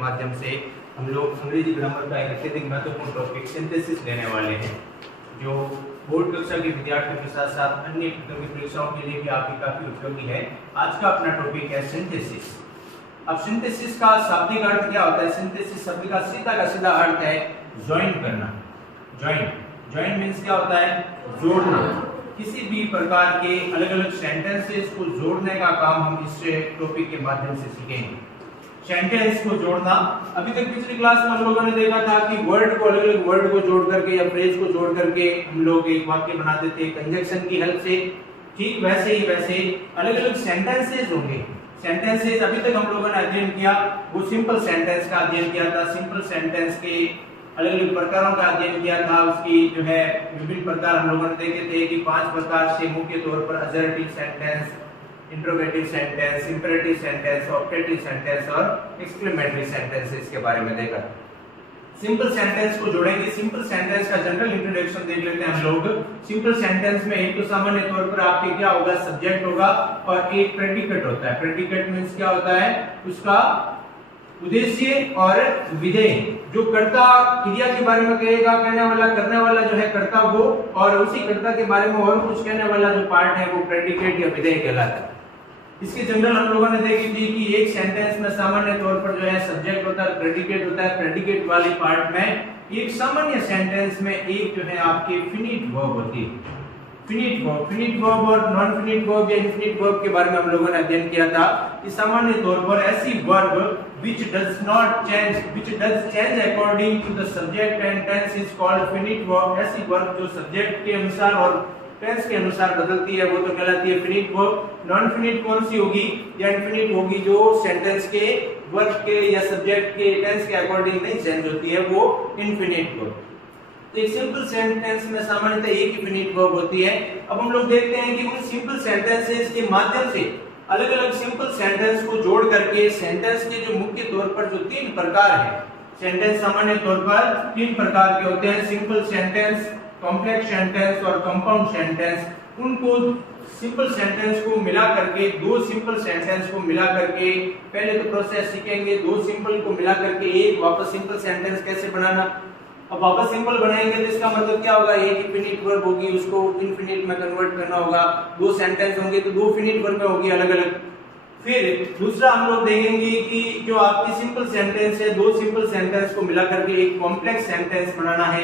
माध्यम से हम लोग अंग्रेजी ग्रामर का एक अत्यधिक महत्वपूर्ण टॉपिक सिंथेसिस लेने वाले हैं, जो बोर्ड कक्षा के विद्यार्थियों के साथ साथ अन्य प्रतियोगी परीक्षाओं के लिए भी आपकी काफी उपयोगी है। आज का अपना टॉपिक है सिंथेसिस। अब सिंथेसिस का शाब्दिक अर्थ क्या होता है? सिंथेसिस शब्द का सीधा अर्थ है ज्वाइन करना। ज्वाइन मीन्स क्या होता है? जोड़ना। किसी भी प्रकार के अलग अलग सेंटेंसेस को जोड़ने का काम हम इस टॉपिक के माध्यम से सीखेंगे। सेंटेंस को जोड़ना, अभी तक पिछली क्लास में हम लोगों ने देखा था कि वर्ड को अलग अलग वर्ड को जोड़ करके या फ्रेज को जोड़ करके हम लोग एक वाक्य बनाते थे कंजक्शन की हेल्प से। ठीक वैसे अलग अलग सेंटेंसेस होंगे। सेंटेंसेस अभी तक हम लोगों ने अध्ययन किया, वो सिंपल सेंटेंस का अध्ययन किया था। सिंपल सेंटेंस के अलग अलग प्रकारों का अध्ययन किया था। उसकी जो है विभिन्न प्रकार हम लोगों ने देखे थे कि 5 प्रकार से मुख्य तौर पर assertive sentence, interrogative sentence, imperative sentence, objective sentence और एक्सक्लेमेटरी सेंटेंसेस के बारे में देखा। सिंपल सेंटेंस को जोड़ेंगे। सिंपल सेंटेंस का जनरल इंट्रोडक्शन देख लेते हैं हम लोग। सिंपल सेंटेंस में एक तो सामान्य तौर पर आपके क्या होगा? सब्जेक्ट होगा और एक प्रेडिकेट होता है। प्रेडिकेट मींस क्या होता है? उसका उद्देश्य और विधेय। जो कर्ता क्रिया के बारे में कहेगा, कहने वाला, करने वाला जो है कर्ता वो, और उसी कर्ता के बारे में और कुछ कहने वाला जो पार्ट है वो प्रेडिकेट या विधेय कहलाता है। इसकी जनरल हम लोगों ने देखी थी कि एक सेंटेंस में सामान्य तौर पर जो है सब्जेक्ट होता है, प्रेडिकेट होता है। प्रेडिकेट वाली पार्ट में एक सामान्य सेंटेंस में एक जो है आपके फिनिट वर्ब होती है। फिनिट वर्ब और नॉन फिनिट वर्ब या इनफिनिट वर्ब के बारे में हम लोगों ने अध्ययन किया था कि सामान्य तौर पर ऐसी verb which does change according to the subject and tense is called finite verb। ऐसी वर्ब जो सब्जेक्ट के अनुसार और टेंस के अनुसार बदलती है वो तो कहलाती है फिनिट वर्ब। नॉन फिनिट कौन सी होगी? या इनफिनिट होगी जो सेंटेंस के वर्ब के या सब्जेक्ट के टेंस के अकॉर्डिंग नहीं चेंज होती है, वो इनफिनिट वर्ब। तो एक सिंपल सेंटेंस में सामान्यतः एक ही फिनिट वर्ब होती है। अब हम लोग देखते हैं कि उन सिंपल सेंटेंसेस के माध्यम से अलग अलग सिंपल सेंटेंस को जोड़ करके सेंटेंस के जो मुख्य तौर पर जो 3 प्रकार है, सेंटेंस सामान्य तौर पर 3 प्रकार के होते हैं, सिंपल सेंटेंस, कॉम्प्लेक्स सेंटेंस और कंपाउंड सेंटेंस। उनको सिंपल सेंटेंस को मिला करके, 2 सिंपल सेंटेंस को मिला करके पहले तो प्रोसेस सीखेंगे। 2 सिंपल को मिला करके एक वापस सिंपल सेंटेंस कैसे बनाना। अब वापस सिंपल बनाएंगे तो इसका मतलब क्या होगा? एक इनफिनिट वर्ब होगी, उसको इनफिनिट में कन्वर्ट करना होगा। 2 सेंटेंस होंगे तो 2 फिनिट वर्ब होगी अलग अलग। फिर दूसरा हम लोग देखेंगे कि जो आपकी सिंपल सेंटेंस है, 2 सिंपल सेंटेंस को मिला करके एक कॉम्प्लेक्स सेंटेंस बनाना है,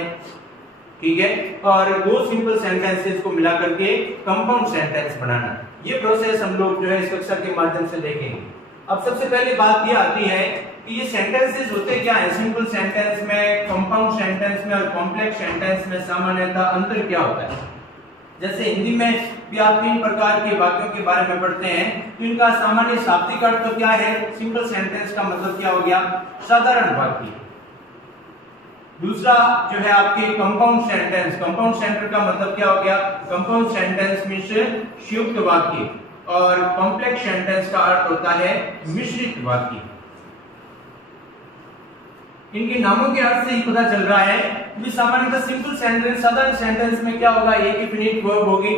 ठीक है, और 2 सिंपल सेंटेंसेस को मिला करके कंपाउंड सेंटेंस बनाना। ये प्रोसेस हम लोग जो है इस कक्षा के माध्यम से देखेंगे। अब सबसे पहली बात ये आती है कि ये सेंटेंसेस होते क्या है? सिंपल सेंटेंस में, कंपाउंड सेंटेंस में और कॉम्प्लेक्स सेंटेंस में सामान्यतः अंतर क्या होता है? जैसे हिंदी में भी आप 3 प्रकार के वाक्यों के बारे में पढ़ते हैं, तो इनका सामान्य शाब्दिक अर्थ तो क्या है? सिंपल सेंटेंस का मतलब क्या हो गया? साधारण वाक्य। दूसरा जो है आपके कंपाउंड सेंटेंस का मतलब क्या हो गया? कंपाउंड सेंटेंस मींस संयुक्त वाक्य, और कॉम्प्लेक्स सेंटेंस का अर्थ होता है मिश्रित वाक्य। इनके नामों के अर्थ से ही पता चल रहा है कि सामान्यतः सिंपल सेंटेंस, साधारण सेंटेंस में क्या होगा? एक ही फिनिट वर्ब होगी,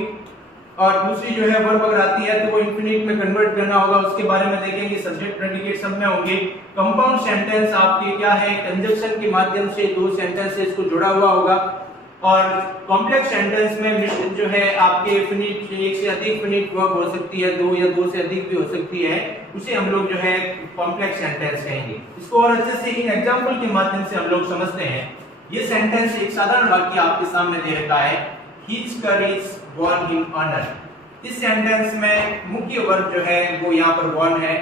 और दूसरी जो है वर्ब अगर आती है तो वो इनफिनिट में कन्वर्ट करना होगा। उसके बारे में देखेंगे, सब्जेक्ट प्रेडिकेट सब में होंगे। कंपाउंड सेंटेंस आपके क्या है? कंजक्शन के माध्यम से 2 सेंटेंसेस को जोड़ा हुआ होगा, और कॉम्प्लेक्स सेंटेंस में मिश्रित जो है आपके फिनिट, एक से अधिक फिनिट वर्ब हो सकती है, 2 या 2 से अधिक भी हो सकती है, उसे हम लोग जो है कॉम्प्लेक्स सेंटेंस कहेंगे। इसको और अच्छे से इन एग्जांपल के माध्यम से हम लोग समझते हैं। ये सेंटेंस एक साधारण वाक्य आपके सामने दे रखा है, His car is born in honor। इस सेंटेंस में मुख्य वर्ब जो है वो यहाँ पर born है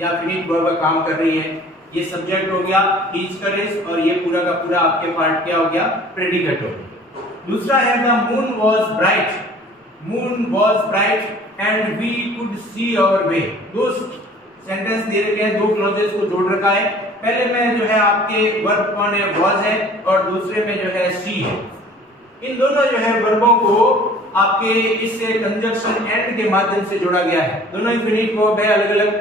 या फिनिट वर्ब काम कर रही है। ये सब्जेक्ट हो गया His car is, और ये पूरा का पूरा आपके पार्ट क्या हो गया? प्रेडिकेट हो गया। दूसरा है the moon was bright and we could see our way। 2 sentence दे रखे हैं, 2 क्लॉजेस को जोड़ रखा है। पहले में जो है आपके वर्ब कौन है? was है, और दूसरे में जो है see है। इन दोनों जो है वर्बों को आपके इस कंजक्शन एंड के माध्यम से जोड़ा गया है। दोनों इनफिनिट वर्ब है अलग अलग।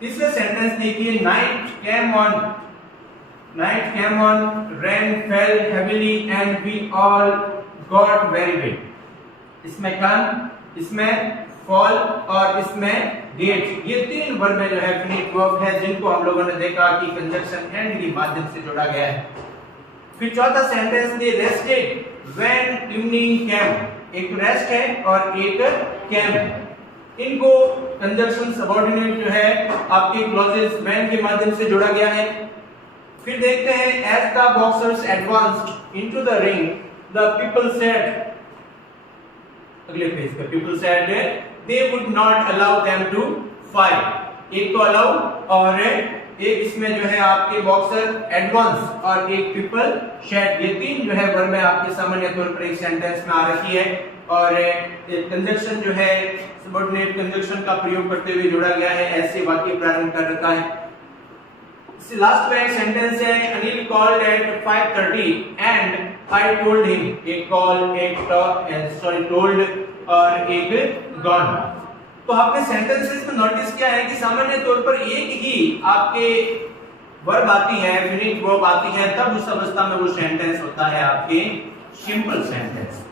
तीसरे सेंटेंस देखिए, night came on, rain fell heavily and we all got very wet। इसमें come, इसमें fall और इसमें डेट, ये तीन वर्ब में जो है फिनिट वर्ब है जिनको हम लोगों ने देखा कि कंजंक्शन एंड के माध्यम से जोड़ा गया है। फिर चौथा sentence, they rested when evening came, एक रेस्ट है और एक केम, इनको कंजंक्शन सबऑर्डिनेट जो है आपके क्लॉजेस व्हेन के माध्यम से जोड़ा गया है। फिर देखते हैं, as the boxers advanced into the ring the people said, अगले पेज पे, people said they would not allow them to fight, एक तो अलाउ और एक इसमें जो है आपके बॉक्सर एडवांस और एक पीपल शेड, ये तीन जो है वर्ब में आपके सामान्य तौर पर एक सेंटेंस में आ रखी है और कंजंक्शन जो है सबऑर्डिनेट कंजंक्शन का प्रयोग करते हुए जोड़ा गया है, ऐसे वाक्य प्रारंभ कर रखा है। लास्ट में एक सेंटेंस है, Anil called eight 5:30 and I told him, एक कॉल एक टोल्ड और एक गॉन। तो आपने सेंटेंसेस में नोटिस किया है कि सामान्य तौर पर एक ही आपके वर्ब आती है, फिनिट वर्ब आती है, तब उस अवस्था में वो सेंटेंस होता है आपके सिंपल सेंटेंस।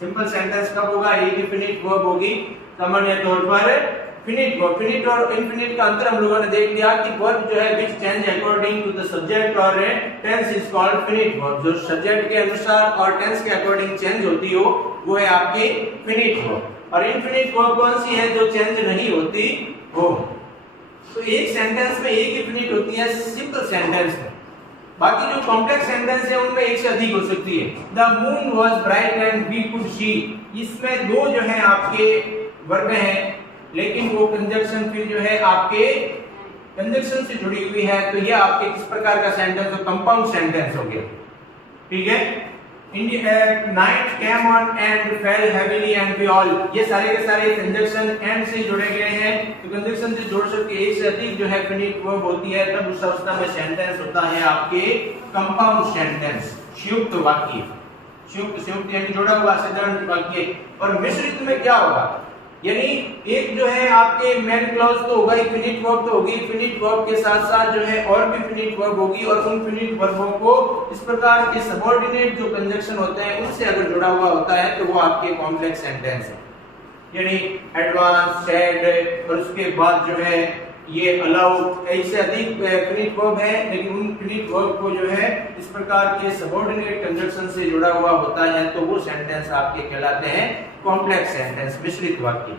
सिंपल सेंटेंस कब होगा? एक ही फिनिट वर्ब होगी सामान्य तौर पर फिनिट वर्ब। फिनिट और इनफिनिट का अंतर हम लोगों ने देख लिया कि वर्ब जो है which change according to the subject और tense is called finite verb, जो सब्जेक्ट के अनुसार और टेंस के अकॉर्डिंग चेंज होती हो वो है आपकी फिनिट वर्ब। और इनफिनिट वर्ब कौन सी है? जो चेंज नहीं होती हो। तो एक सेंटेंस में एक ही फिनिट होती है सिंपल सेंटेंस में, बाकी जो कॉम्प्लेक्स सेंटेंस है उनमें एक से अधिक हो सकती है। The moon was bright and we could see, इसमें दो जो है आपके वर्ब हैं लेकिन वो कंजंक्शन फिर जो है आपके कंजंक्शन से जुड़ी हुई है, तो ये आपके किस प्रकार का सेंटेंस हो? कंपाउंड सेंटेंस हो गया, ठीक है। Night came on and fell heavily and we all, ये सारे के सारे कंजंक्शन एंड से जुड़े गए हैं, तो कंजंक्शन से जोड़ सकते एक से अधिक जो है फिनिट वर्ब होती है, तब उस अवस्था में सेंटेंस होता है आपके कंपाउंड सेंटेंस, संयुक्त वाक्य। संयुक्त यानी जोड़ा हुआ साधारण वाक्य। और मिश्रित में क्या होगा? यानी एक जो है आपके मेन क्लॉज तो होगा, एक फिनिट वर्ब तो होगी, फिनिट वर्ब के साथ साथ जो है और भी फिनिट वर्ब होगी, और उन फिनिट वर्बों को इस प्रकार के सबऑर्डिनेट जो कंजंक्शन होते हैं उनसे अगर जुड़ा हुआ होता है तो वो आपके कॉम्प्लेक्स सेंटेंस है। यानी एडवांस, सेड और उसके बाद जो है ये अलाउ, ऐसे अधिक फिनिट वर्ब है, लेकिन उन फिनिट वर्ब को जो है इस प्रकार के सबऑर्डिनेट कंजंक्शन से जुड़ा हुआ होता है, तो वो सेंटेंस आपके कहलाते हैं कॉम्प्लेक्स सेंटेंस, मिश्रित वाक्य।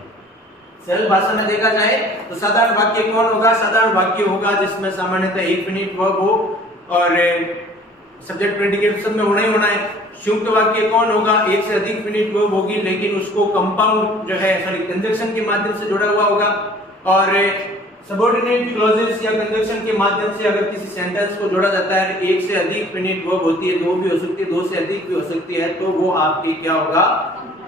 सरल भाषा में देखा जाए तो साधारण वाक्य कौन होगा? साधारण वाक्य होगा जिसमें सामान्यतः एक फिनिट वर्ब हो और सब्जेक्ट प्रेडिकेट सब में होना ही होना है। संयुक्त वाक्य कौन होगा? एक से अधिक फिनिट वर्ब होगी लेकिन उसको कंपाउंड जो है कंजंक्शन के माध्यम से जुड़ा हुआ होगा, और सबऑर्डिनेट क्लॉजेस या कंजंक्शन के माध्यम से अगर किसी सेंटेंस को जोड़ा जाता है, एक से अधिक फिनिट वर्ब होती है, दो भी हो सकती है, दो से अधिक भी हो सकती है, तो वो आपकी क्या होगा?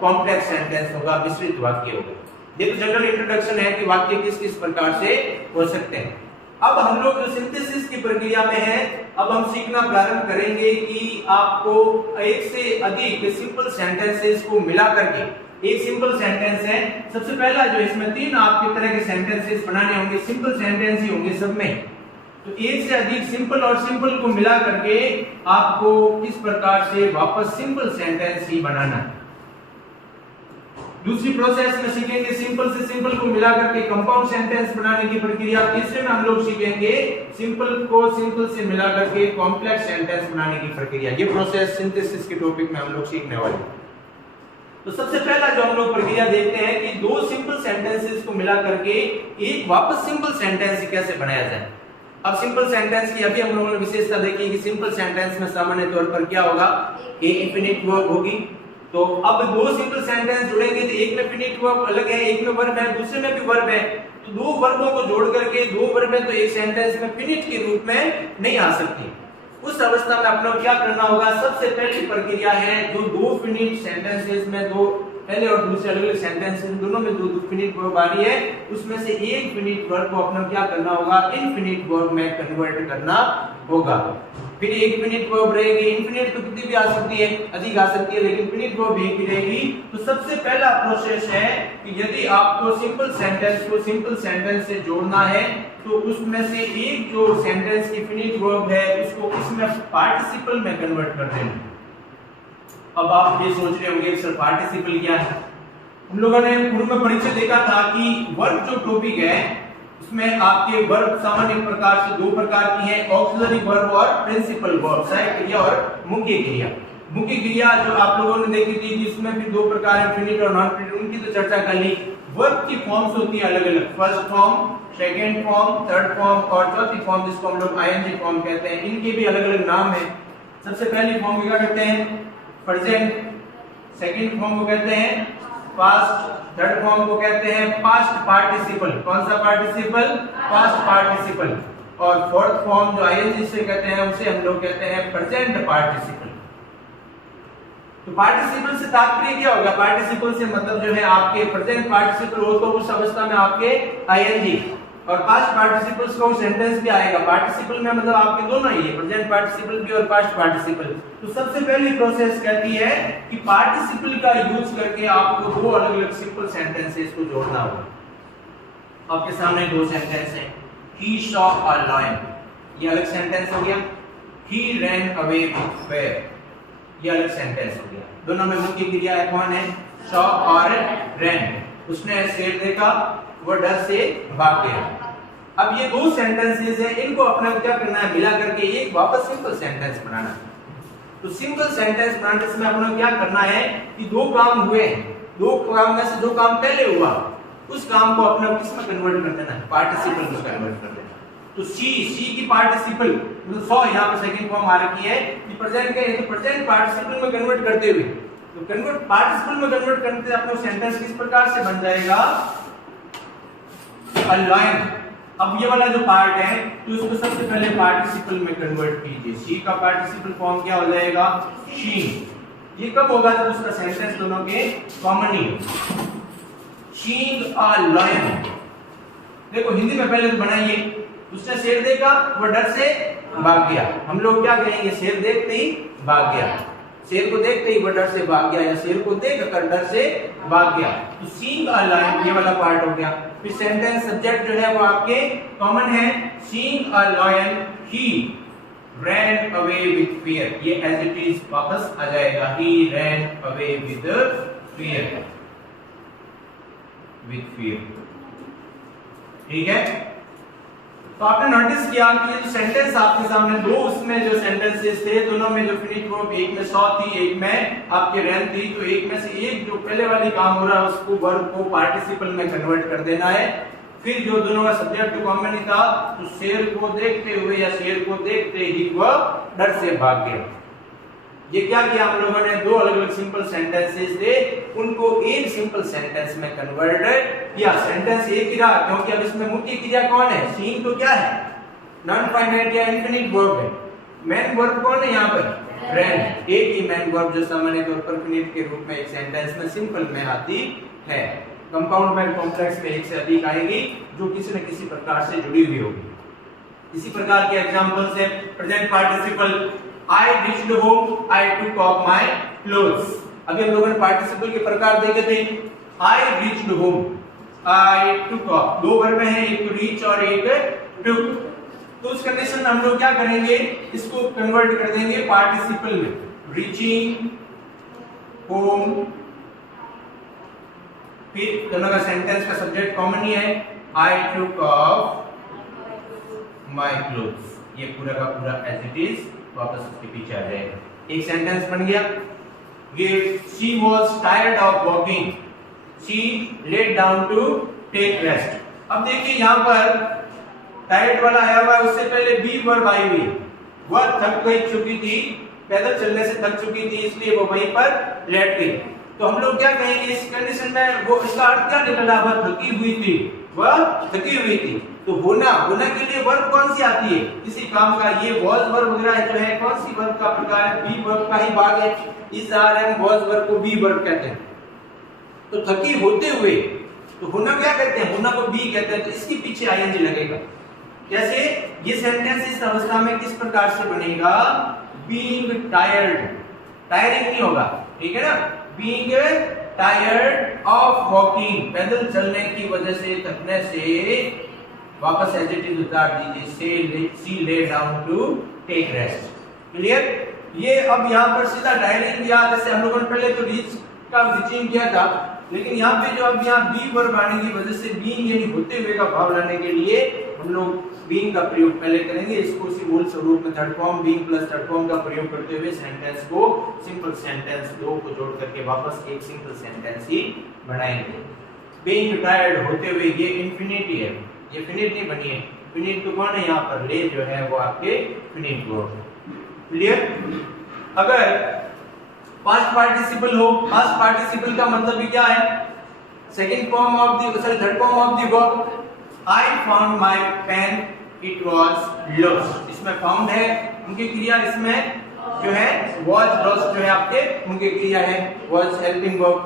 कॉम्प्लेक्स सेंटेंस होगा, मिश्रित वाक्य होगा। ये तो जनरल इंट्रोडक्शन है कि वाक्य किस किस प्रकार से हो सकते हैं। अब हम लोग जो सिंथेसिस की प्रक्रिया में हैं, अब हम सीखना प्रारंभ करेंगे कि आपको एक से अधिक सिंपल सेंटेंसेस को मिला करके एक सिंपल सेंटेंस है। सबसे पहला जो इसमें तीन आपकी तरह के सेंटेंसेस बनाने होंगे, सिंपल सेंटेंस ही होंगे सब में, तो एक से अधिक सिंपल और सिंपल को मिला करके आपको इस प्रकार से वापस सिंपल सेंटेंस ही बनाना है। दूसरी प्रोसेस में सीखेंगे सिंपल से सिंपल को मिला करके कंपाउंड सेंटेंस बनाने की प्रक्रिया। तीसरे में हम लोग सीखेंगे सिंपल को सिंपल से मिला करके कॉम्प्लेक्स सेंटेंस बनाने की प्रक्रिया। ये प्रोसेस सिंथेसिस के टॉपिक में हम लोग सीखने वाले हैं। तो सबसे पहला जो हम लोग प्रक्रिया देखते हैं कि दो सिंपल सेंटेंसेस को मिला करके एक वापस सिंपल सेंटेंस कैसे बनाया जाए। अब सिंपल सेंटेंस की अभी हम लोगों ने विशेषता देखी कि सिंपल सेंटेंस में सामान्य तौर पर क्या होगा? एक इनफिनिट वर्ब होगी। तो अब दो सिंपल सेंटेंस जुड़ेंगे तो एक में फिनिट वर्ब अलग है, एक में वर्ब है, दूसरे में भी वर्ब है, तो दो वर्बों को जोड़ करके दो वर्ब है तो एक सेंटेंस में फिनिट के रूप में नहीं आ सकती। उस अवस्था में अपने क्या करना होगा? सबसे पहली प्रक्रिया है जो दो फिनिट सेंटेंसेस में, दो पहले और दूसरे अलग अलग सेंटेंसेस दोनों में जो फिनिट वर्ब आ रही है उसमें से एक फिनिट वर्ब को अपना क्या करना होगा? इनफिनिट वर्ब में कन्वर्ट करना होगा। फिर एक फिनिट वर्ब रहेगी, इनफिनिट तो कितनी भी आ सकती है, अधिक आ सकती है, लेकिन फिनिट वर्ब एक ही रहेगी। तो सबसे पहला प्रोसेस है कि यदि आपको सिंपल सेंटेंस को सिंपल सेंटेंस से जोड़ना है तो उसमें से एक जो सेंटेंस की फिनिट वर्ब है उसको इसमें पार्टिसिपल में कन्वर्ट कर देना। अब आप ये सोच रहे होंगे सर पार्टिसिपल क्या है? हम लोगों ने पूर्व में परिचय देखा था कि वर्ब जो टॉपिक है उसमें आपके वर्ब सामान्य प्रकार से दो प्रकार की है, ऑक्सिलरी वर्ब और प्रिंसिपल वर्ब, सहायक क्रिया और मुख्य क्रिया। मुख्य क्रिया जो आप लोगों ने देखी थी जिसमें भी दो प्रकार है, फिनिट और नॉन फिनिट, उनकी तो चर्चा कर ली। वर्ब की फॉर्म्स होती है अलग अलग, first form, second form, third form और चौथी फॉर्म जिसको हम लोग आईएनजी फॉर्म कहते हैं। इनके भी अलग अलग नाम है। सबसे पहली फॉर्म को क्या कहते हैं? प्रेजेंट। सेकंड फॉर्म को कहते हैं पास्ट। थर्ड फॉर्म को कहते हैं पास्ट पार्टिसिपल। कौन सा पार्टिसिपल? Past participle. और फोर्थ फॉर्म जो आईएनजी से कहते हैं उसे हम लोग कहते हैं प्रेजेंट पार्टिसिपल। तो पार्टिसिपल से तात्पर्य क्या होगा? पार्टिसिपल से मतलब जो है आपके प्रेजेंट पार्टिसिपल हो तो उस अवस्था में आपके आईएनजी, और पास्ट पार्टिसिपल्स को सेंटेंस भी आएगा। पार्टिसिपल में मतलब आपके दोनों ही है, प्रेजेंट पार्टिसिपल भी और पास्ट पार्टिसिपल। तो सबसे पहली प्रोसेस कहती है कि पार्टिसिपल का यूज करके आपको दो अलग अलग सिंपल सेंटेंसेस को जोड़ना होगा। आपके सामने दो सेंटेंस हैं, ही सॉ अ लायन, ये अलग सेंटेंस हो गया। ही रैन अवे विथ फेयर, ये अलग सेंटेंस हो गया। दोनों में मुख्य क्रिया है कौन है? सॉ और रैन। उसने शेर देखा, वो डर से भाग गया। अब ये दो सेंटेंसेस हैं, इनको अपने क्या करना है? मिला करके एक वापस सिंपल सेंटेंस बनाना है। तो सिंपल सेंटेंस बनाने में अपना क्या करना है कि दो काम हुए, दो काम में से जो काम पहले हुआ उस काम को अपने किस में कन्वर्ट कर देना है? पार्टिसिपल में कन्वर्ट कर देना। तो सी की पार्टिसिपल मतलब सॉ, यहाँ पर सेकंड फॉर्म आ रखी है कि प्रेजेंट के, तो प्रेजेंट पार्टिसिपल में कन्वर्ट करते हुए, तो कन्वर्ट पार्टिसिपल में कन्वर्ट करते अपना सेंटेंस किस प्रकार से बन जाएगा? A lion. अब ये वाला जो पार्ट है तो इसको सबसे पहले पार्टिसिपल में कन्वर्ट कीजिए। सी का पार्टिसिपल फॉर्म क्या हो जाएगा? शी। ये कब होगा? जब उसका सेंटेंस दोनों के कॉमन ही हो। शीइंग अ लायन, देखो हिंदी में पहले तो बनाइए, उसने शेर देखा, वो डर से भाग गया। हम लोग क्या कहेंगे? शेर देखते ही भाग गया, शेर को देखते ही वो डर से भाग गया, या शेर को देखकर डर से भाग गया। तो सीइंग अ लायन ये वाला पार्ट हो गया। फिर सेंटेंस सब्जेक्ट जो है वो आपके कॉमन है, seeing a lion he ran away with fear, ये एज इट इज वापस आ जाएगा। He ran away with fear, with fear. ठीक है, तो आपने नोटिस किया कि ये जो सेंटेंस आपके सामने दो, उसमें जो सेंटेंसेस थे दोनों में जो फिनिट वर्ब, एक में सॉ थी, एक में आपके रैन थी। तो एक में से एक जो पहले वाली काम हो रहा है उसको वर्ब को पार्टिसिपल में कन्वर्ट कर देना है। फिर जो दोनों का सब्जेक्ट कॉमन ही था, तो शेर को देखते हुए या शेर को देखते ही वह डर से भाग गया। ये क्या किया हम लोगों ने? दो अलग अलग सिंपल सेंटेंसेस थे, उनको एक सिंपल सेंटेंस में कन्वर्ट किया। सेंटेंस एक ही रहा क्योंकि अब इसमें मुख्य क्रिया कौन है? सीइंग तो क्या है? नॉन फाइनाइट या इनफिनिट वर्ब है। मेन वर्ब कौन है यहाँ पर? रैन। एक ही मेन वर्ब जो सामान्य तौर पर फिनिट के रूप में एक सेंटेंस में सिंपल में आती है। कंपाउंड में कॉम्प्लेक्स में एक से अधिक आएगी जो किसी न किसी प्रकार से जुड़ी हुई होगी। इसी प्रकार के एग्जांपल्स है present participle, I reached home, I took off my clothes। अभी हम लोगों ने पार्टिसिपल के प्रकार देखे थे। I reached home, I took off, दो वर्ब हैं, एक तो reach और एक took। तो उस कंडीशन में हम लोग क्या करेंगे? इसको कन्वर्ट कर देंगे पार्टिसिपल में। reaching home, फिर दोनों का सेंटेंस का सब्जेक्ट कॉमन ही है, I took off my clothes। ये पूरा का पूरा एज इट इज वापस उसके पीछे आ जाएगा। एक सेंटेंस बन गया। She was tired of walking, she laid down to take rest। अब देखिए यहाँ पर टायर्ड वाला आया हुआ है, उससे पहले बी वर्ब आई हुई, वह थक गई चुकी थी, पैदल चलने से थक चुकी थी, इसलिए वो वहीं पर लेट गई। तो हम लोग क्या कहेंगे इस कंडीशन में? वो इसका अर्थ क्या निकला? वह थकी हुई थी, वह थकी हुई थी। तो होना के लिए वर्ब कौन सी आती है किसी काम का? ये वॉज वर्ब वगैरह जो है कौन सी वर्ब का प्रकार है? बी वर्ब का ही भाग है। इस आरएम वॉज वर्ब को बी वर्ब कहते हैं। तो थकी होते हुए, तो होना क्या कहते हैं? होना को बी कहते हैं। तो इसके पीछे आईएनजी लगेगा। कैसे? ये सेंटेंस इस अवस्था में किस प्रकार से बनेगा? बीइंग टायर्ड, टायरिंग नहीं होगा, ठीक है ना? बीइंग टायर्ड ऑफ वॉकिंग, पैदल चलने की वजह से, थकने से, वापस एज इट इज उतार दीजिए। She lay down to take rest. Clear? ये अब यहाँ पर सीधा डायरिंग या जैसे हम लोगों ने पहले तो रीच का रीचिंग किया था, लेकिन यहाँ पे जो अब यहाँ बी वर्ब आने की वजह से बीइंग यानी होते हुए का भाव लाने के लिए हम लोग बीइंग का प्रयोग पहले करेंगे। इसको उसी मूल स्वरूप में third form being plus third form का प्रयोग करते हुए सेंटेंस को सिंपल सेंटेंस दो को जोड़ करके वापस एक सिंपल सेंटेंस ही बनाएंगे। बीइंग टायर्ड होते हुए, ये इंफिनिटी है, ये फिनिट नहीं बनी है। फिनिट तो कौन है यहाँ पर, ले जो है वो आपके फिनिट वर्ब। क्लियर? अगर पास्ट पार्टिसिपल हो, पास्ट पार्टिसिपल का मतलब भी क्या है, second form of the sorry third form of the verb. I found my pen, it was lost। इसमें found है उनकी क्रिया, इसमें जो है was lost जो है आपके उनकी क्रिया है, was helping verb।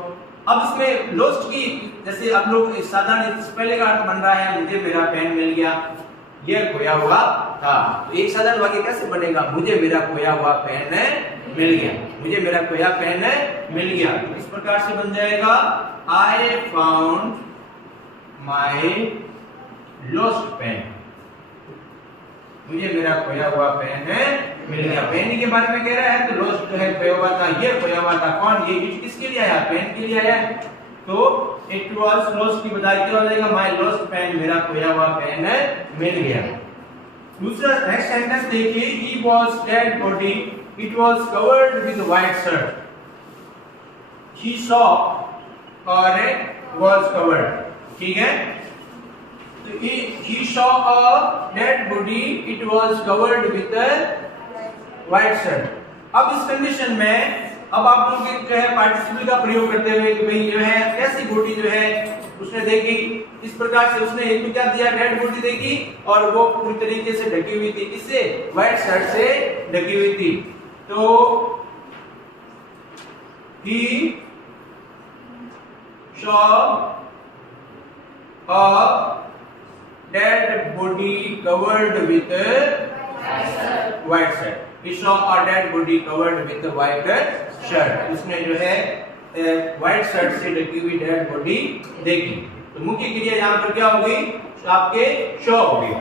अब इसमें lost की जैसे आप लोग साधारण पहले का अर्थ बन रहा है मुझे मेरा पेन मिल गया, ये खोया हुआ था। तो एक साधारण वाक्य कैसे बनेगा, मुझे मेरा खोया हुआ पेन मिल गया, मुझे मेरा खोया पेन मिल गया। तो इस प्रकार से बन जाएगा I found my lost pen, मुझे मेरा खोया हुआ पेन मिल गया। पेन के बारे में कह रहा है तो lost जो है खोया हुआ था, ये खोया हुआ था कौन, ये किसके लिए आया, पेन के लिए आया। तो it was lost की बजाय क्या हो जाएगा, my lost pen, मेरा खोया हुआ पेन मिल गया। दूसरा नेक्स्ट सेंटेंस देखिए, he was dead body, it was covered with white shirt। he saw और was covered, ठीक है। तो he saw a dead body, it was covered with a white shirt। अब इस कंडीशन में अब आप लोग जो है पार्टिसिपल का प्रयोग करते हुए कि भाई जो है कैसी बॉडी जो है उसने देखी, इस प्रकार से उसने एक क्या दिया, डेड बॉडी देखी और वो पूरी तरीके से ढकी हुई थी, किससे, व्हाइट शर्ट से ढकी हुई थी। तो he saw a dead body covered with white shirt। He saw a dead body covered with a white shirt। उसने जो है व्हाइट शर्ट से ढकी हुई डेड बॉडी देखी। तो मुख्य क्रिया यहाँ पर क्या होगी, आपके शो होगी,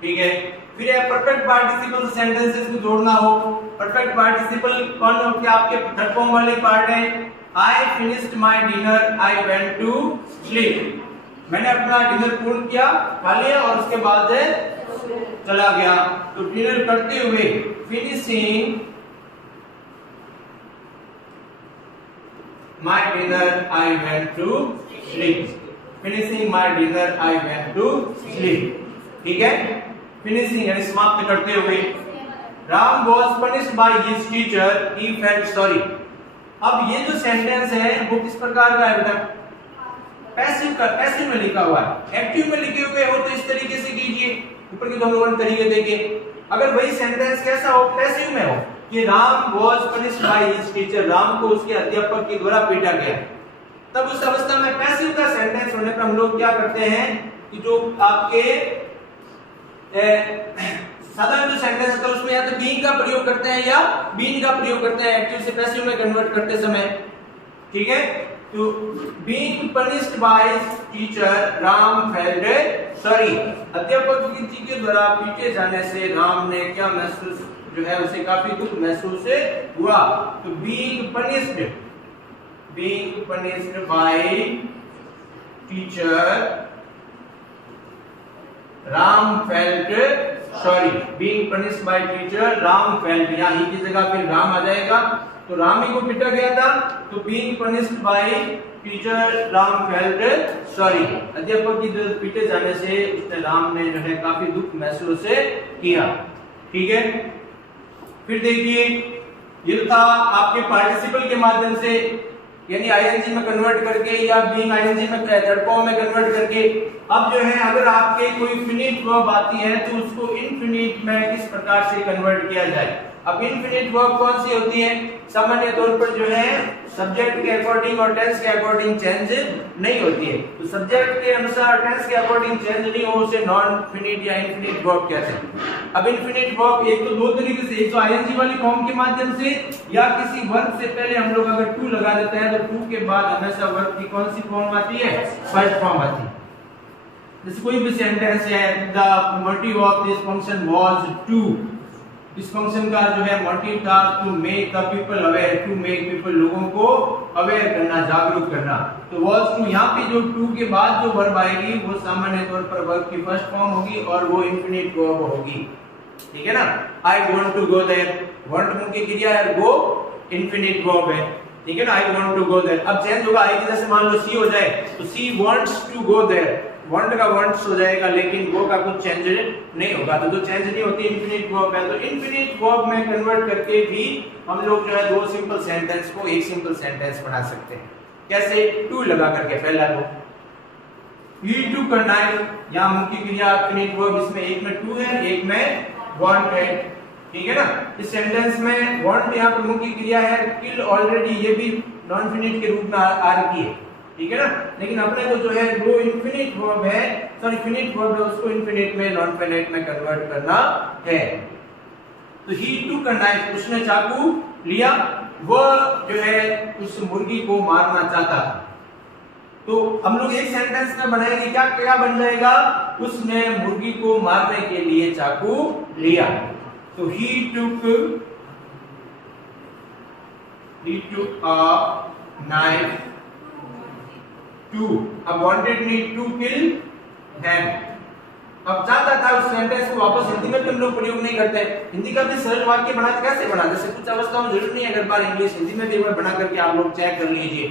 ठीक है। फिर है परफेक्ट पार्टिसिपल सेंटेंसेस को जोड़ना हो। परफेक्ट पार्टिसिपल कौन हो, क्या आपके थर्ड फॉर्म वाले पार्ट है। I finished my dinner, I went to sleep। मैंने अपना डिनर पूर्ण किया, खा लिया और उसके बाद चला गया। तो डिनर करते हुए, finishing my dinner I went to sleep। Finishing my dinner I went to sleep, ठीक है। फिनिशिंग यानी समाप्त करते हुए। Ram was punished by his teacher, he felt sorry। अब ये जो सेंटेंस है वो किस प्रकार का है बेटा, पैसिव का, पैसिव में लिखा हुआ है। एक्टिव में लिखे हुए हो तो इस तरीके से कीजिए, ऊपर के दो लोगों ने तरीके देखे। अगर वही सेंटेंस कैसा हो, पैसिव में हो कि Ram was punished by his teacher, Ram को उसके अध्यापक के द्वारा पीटा गया, तब उस अवस्था में पैसिव का सेंटेंस होने पर हम लोग क्या करते हैं कि जो आपके साधारण जो सेंटेंस होता है उसमें या तो बीइंग का प्रयोग करते हैं या बीइंग का प्रयोग करते हैं एक्टिव से पैसिव में कन्वर्ट करते समय, ठीक है। तो being punished bye teacher Ram felt sorry, अध्यापक जी के द्वारा पीटे जाने से राम ने क्या महसूस जो है उसे काफी दुख महसूस हुआ। तो being punished bye teacher Ram felt sorry. Being punished bye teacher Ram felt, यहाँ ही की जगह फिर राम आ जाएगा, तो राम ही को पीटा गया था। तो being punished bye teacher Ram felt sorry, अध्यापक की पीटे जाने से उसने राम ने जो है काफी दुख महसूस किया, ठीक है। फिर देखिए ये था आपके पार्टिसिपल के माध्यम से, यानी आईएनजी में कन्वर्ट करके या बीइंग आईएनजी में थर्ड फॉर्म में कन्वर्ट करके। अब जो है अगर आपके कोई फिनिट वर्ब आती है तो उसको इनफिनिट में किस प्रकार से कन्वर्ट किया जाए। अब इनफिनिट वर्ब कौन सी होती है, सामान्य तौर पर जो है सब्जेक्ट के अकॉर्डिंग और टेंस के अकॉर्डिंग चेंज नहीं होती है। तो सब्जेक्ट के अनुसार टेंस के अकॉर्डिंग चेंज नहीं हो उसे नॉन फिनिट या इनफिनिट वर्ब कहते हैं। अब इनफिनिट वर्ब एक तो दो तरीके से, एक तो आईएनजी वाली फॉर्म के माध्यम से या किसी वर्ब से पहले हम लोग अगर टू लगा देते हैं तो टू के बाद हमेशा वर्ब की कौन सी फॉर्म आती है, फर्स्ट फॉर्म आती है। जैसे कोई भी सेंटेंस है, the motive of this function was to, इस फंक्शन का जो है मोटिव था to make the people aware, to make people, लोगों को अवेयर करना, जागरूक करना। तो वाज टू, यहाँ पे जो टू के बाद जो वर्ब आएगी वो सामान्य तौर पर वर्ब की फर्स्ट फॉर्म होगी और वो इंफिनिट वर्ब होगी, ठीक है ना। I want to go there, want मुख्य क्रिया है, गो इंफिनिट वर्ब है, ठीक है ना। I want to go there, अब चेंज होगा, आई की जैसे मान लो सी हो जाए तो she wants to go there, want का वांट्स हो जाएगा लेकिन वो का कुछ चेंज नहीं होगा, तो चेंज नहीं होती, इंफिनिट वर्ब है। तो इंफिनिट वर्ब में कन्वर्ट करके भी हम लोग जो है दो सिंपल सेंटेंस को एक सिंपल सेंटेंस बना सकते हैं। कैसे? टू लगा करके, पहला लो ही टू करना है, यहाँ मुख्य क्रिया इंफिनिट वर्ब, इसमें एक में टू है एक में वांट है, ठीक है ना। इस सेंटेंस में वांट यहाँ पर मुख्य क्रिया है, किल ऑलरेडी ये भी नॉन फिनिट के रूप में आ रही है, ठीक है ना। लेकिन अपने को जो है वो इंफिनिट वर्ब है, सॉरी फिनिट वर्ब है, उसको इंफिनिट में नॉन फिनिट में कन्वर्ट करना है। तो ही टू करना है, उसने चाकू लिया, वह जो है उस मुर्गी को मारना चाहता था। तो हम लोग एक सेंटेंस में बनाएंगे, क्या क्या बन जाएगा, उसने मुर्गी को मारने के लिए चाकू लिया। तो he took a knife to, अब wanted me to kill them, अब चाहता था। उस सेंटेंस को वापस हिंदी में भी हम लोग प्रयोग नहीं करते, हिंदी का भी सरल वाक्य बनाते कैसे बना, जैसे कुछ अवस्थाओं में जरूरत नहीं है, अगर बार इंग्लिश हिंदी में भी बना करके आप लोग चेक कर लीजिए,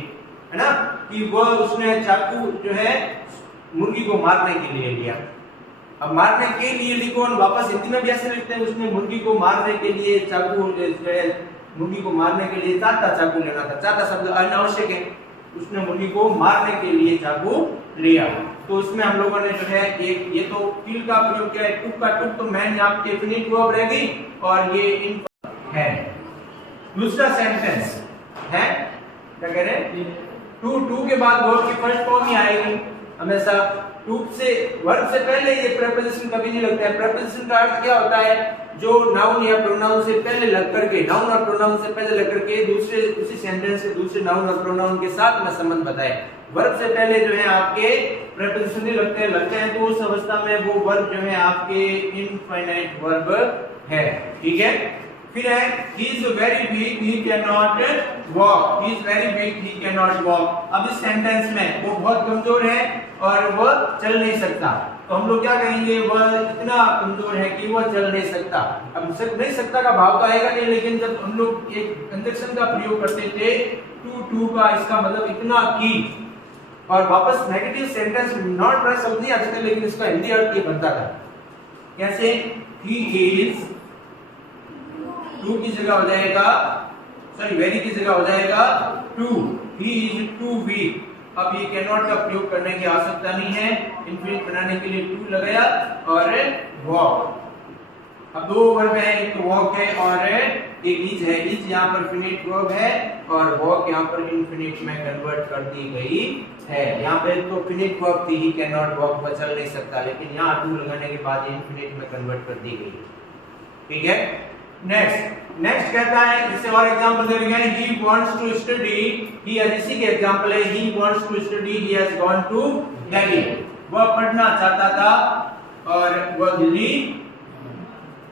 है ना, कि वो उसने चाकू जो है मुर्गी को मारने के लिए लिया। अब मारने के लिए लिखो और वापस हिंदी में भी ऐसे लिखते हैं, उसने मुर्गी को मारने के लिए चाकू, मुर्गी को मारने के लिए चाहता चाकू लेना था, चाहता शब्द अनावश्यक है, उसने मुर्गी को मारने के लिए चाकू लिया। तो उसमें हम लोगों ने जो है एक, ये तो किल का प्रयोग किया है, टुक का टुक तो मैन यहाँ पे इंफिनिट वर्ब रहेगी और ये इन है। दूसरा सेंटेंस है, क्या कह रहे हैं, टू के बाद वर्ब की फर्स्ट फॉर्म ही आएगी हमेशा। टू से वर्ब से पहले ये प्रीपोजिशन कभी नहीं लगता है। प्रीपोजिशन का अर्थ क्या होता है, जो नाउन या प्रोनाउन से पहले लग करके, नाउन और प्रोनाउन से पहले लग करके दूसरे उसी सेंटेंस के दूसरे नाउन और प्रोनाउन के साथ में संबंध बताए। वर्ब से पहले जो है आपके प्रीपोजिशन नहीं लगते हैं तो उस अवस्था में वो वर्ब जो है आपके इनफाइनाइट वर्ब है, ठीक है। फिर है he is very weak, he cannot walk, he is very weak, he cannot walk। अब इस सेंटेंस में वो बहुत कमजोर है और वह चल नहीं सकता, तो हम लोग क्या कहेंगे, वह इतना कमजोर है कि वह चल नहीं सकता। अब नहीं सकता का भाव तो आएगा नहीं, लेकिन जब हम लोग एक कंजक्शन का प्रयोग करते थे टू का, इसका मतलब इतना की, और वापस नेगेटिव सेंटेंस नॉट ड्राई शब्द नहीं आते थे, लेकिन इसका हिंदी अर्थ ये बनता था। कैसे, he is, टू की जगह हो जाएगा, सॉरी वेरी की जगह हो जाएगा too, he is too weak. अब ये कैन नॉट का प्रयोग करने की आवश्यकता नहीं है, इंफिनिट बनाने के लिए टू लगाया और वॉक। अब दो वर्ब है, एक वॉक है और एक इज है। इज यहाँ पर फिनिट वर्ब है और वॉक यहाँ पर इंफिनिट में कन्वर्ट कर दी गई है। यहाँ पे तो फिनिट वर्ब थी, ही कैन नॉट वॉक, वह चल नहीं सकता, लेकिन यहाँ टू लगाने के बाद इंफिनिट में कन्वर्ट कर दी गई, ठीक है। नेक्स्ट कहता है, जैसे और एग्जांपल दे रहे हैं, he wants to study, he इसी के एग्जांपल है, he wants to study, he has gone to Delhi, वह पढ़ना चाहता था और वह दिल्ली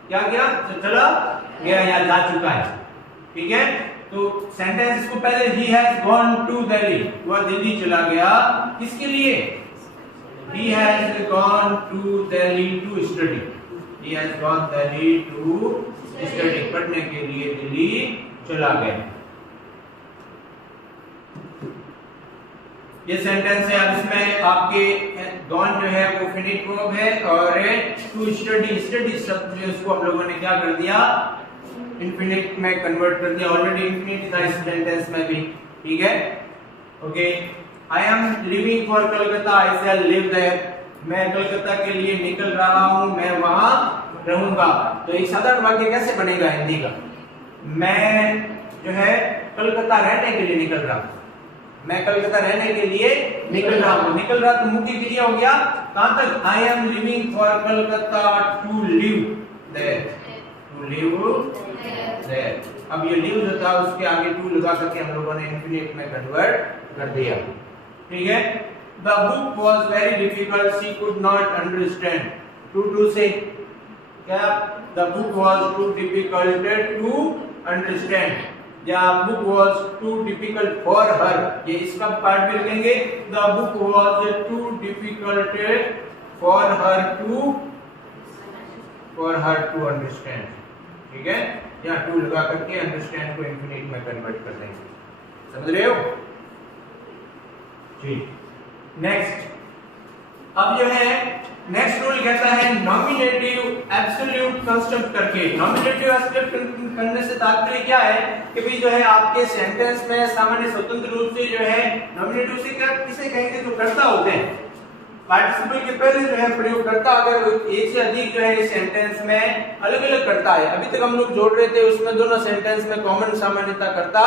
क्या गया, चला गया या जा चुका है, ठीक है। तो सेंटेंस इसको पहले he has gone to Delhi, वह दिल्ली चला गया, किसके लिए, he has gone to Delhi to study, he has gone Delhi to study, पढ़ने के लिए दिल्ली चला गया। ये सेंटेंस है, अब इसमें आपके गॉन जो है वो फिनिट वर्ब है और टू स्टडी, स्टडी शब्द जो इसको हम लोगों ने क्या कर दिया, इंफिनिट में कन्वर्ट कर दिया। ऑलरेडी इंफिनिट था इस सेंटेंस में भी, ठीक है। Okay, I am living for Calcutta, I shall live there, मैं कलकत्ता के लिए निकल रहा हूं, मैं वहां रहूंगा। तो एक साधारण वाक्य कैसे बनेगा हिंदी का, मैं जो है कलकत्ता रहने के लिए निकल रहा हूं, मैं कलकत्ता रहने के लिए निकल रहा हूं। निकल रहा तो मुख्य क्रिया हो गया, कहां तक, I am living for Calcutta to live there, to live there. अब ये लिव जो था उसके आगे टू लगा करके हम लोगों ने इंफिनिट में कन्वर्ट कर दिया, ठीक है। The book was very difficult, she could not understand, to say क्या the book was too difficult to understand, या book was too difficult for her, ये इसका पार्ट भी लिखेंगे, the book was too difficult for her to understand, ठीक है, या to लगा करके अंडरस्टैंड को इंफिनिट में कन्वर्ट कर देंगे, समझ रहे हो? ठीक, नेक्स्ट, अब जो है नेक्स्ट रूल कहता है नॉमिनेटिव एब्सोल्यूट कंस्ट्रक्ट करके। नॉमिनेटिव एब्सोल्यूट करने से तात्पर्य क्या है कि भाई जो है आपके सेंटेंस में सामान्य स्वतंत्र रूप से जो है नॉमिनेटिव से क्या किसे कहेंगे, जो कर्ता होते हैं, पार्टिसिपल के पहले जो है प्रयोगकर्ता अगर एक से अधिक जो है इस सेंटेंस में अलग अलग करता है, अभी तक हम लोग जोड़ रहे थे उसमें दोनों सेंटेंस में कॉमन सामान्यता करता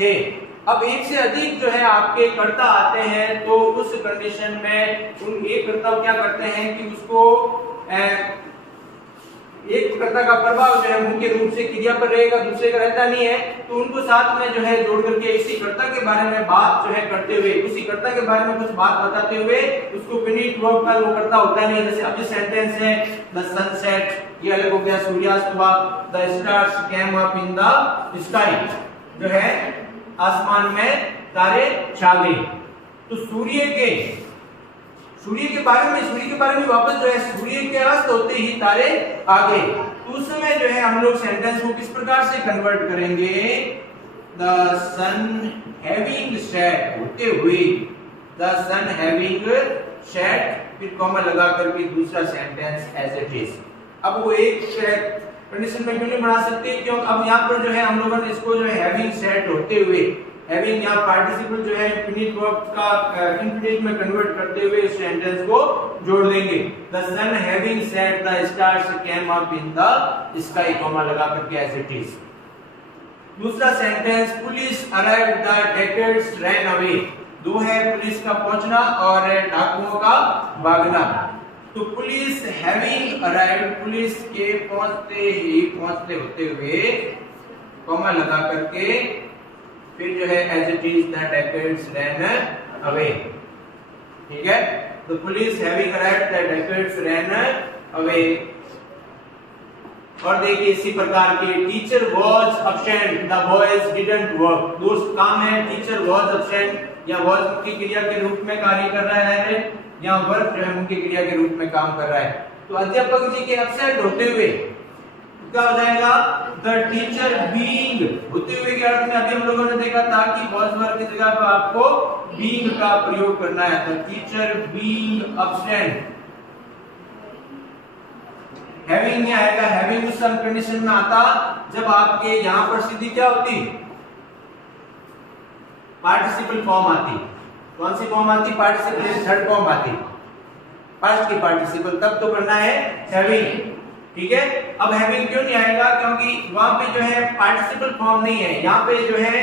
थे, अब एक से अधिक जो है आपके कर्ता आते हैं तो उस कंडीशन में उन एक कर्ता क्या करते हैं कि उसको एक कर्ता का प्रभाव जो है मुख्य रूप से क्रिया पर रहेगा, दूसरे का रहता नहीं है, तो उनको साथ में जो है जोड़ करके इसी कर्ता के बारे में बात जो है करते हुए, उसी कर्ता के बारे में कुछ बात बताते हुए उसको फिनिट वर्ब का वो कर्ता होता नहीं, जैसे अभी सेंटेंस है द सनसेट, ये अलग हो गया, सूर्यास्त हुआ, the stars came up in the sky, जो है आसमान में तारे छा गए, तो सूर्य के बारे में वापस जो है सूर्य के अस्त होते ही तारे आ गए, तो उस समय जो है हम लोग सेंटेंस को किस प्रकार से कन्वर्ट करेंगे, द सन हैविंग सेट होते हुए, द सन हैविंग सेट, फिर कॉमा लगा करके दूसरा सेंटेंस एज इट इज। अब वो एक कंडीशन में क्यों नहीं बना सकते, क्यों अब यहाँ पर जो है हम लोगों ने इसको जो है हैविंग सेट होते हुए, हैविंग यहाँ पार्टिसिपल जो है इंफिनिट वर्ब का इंफिनिट में कन्वर्ट करते हुए इस सेंटेंस को जोड़ देंगे, the sun having set the stars came up in the sky, comma लगा करके एज इट इज। दूसरा sentence police arrived the decades ran away, दो है पुलिस का पहुंचना और डाकुओं का भागना, तो पुलिस हैविंग अराइव्ड, पुलिस के पहुंचते होते हुए कॉमा लगा करके फिर जो है as it is the decades ran away, ठीक है, तो police having arrived the decades ran away. और देखिए इसी प्रकार के teacher was absent the boys didn't work, दो काम है, टीचर वाज एब्सेंट या वाज की क्रिया के रूप में कार्य कर रहा है या वर्क जो है मुख्य क्रिया के रूप में काम कर रहा है, तो अध्यापक जी के एब्सेंट होते हुए क्या हो जाएगा, द टीचर बीइंग, होते हुए के अर्थ में अभी हम लोगों ने देखा था कि वाज वर्क की जगह पर आपको बीइंग का प्रयोग करना है, तो टीचर बीइंग एब्सेंट, हैविंग नहीं आएगा, हैविंग उस कंडीशन में आता जब आपके यहां पर सीधी क्या होती, पार्टिसिपल फॉर्म आती, कौन सी फॉर्म आती, पार्टिसिपल थर्ड फॉर्म आती, पास्ट की पार्टिसिपल, तब तो करना है हैविंग, ठीक है। अब हैविंग क्यों नहीं आएगा, क्योंकि वहां पे जो है पार्टिसिपल फॉर्म नहीं है, यहाँ पे जो है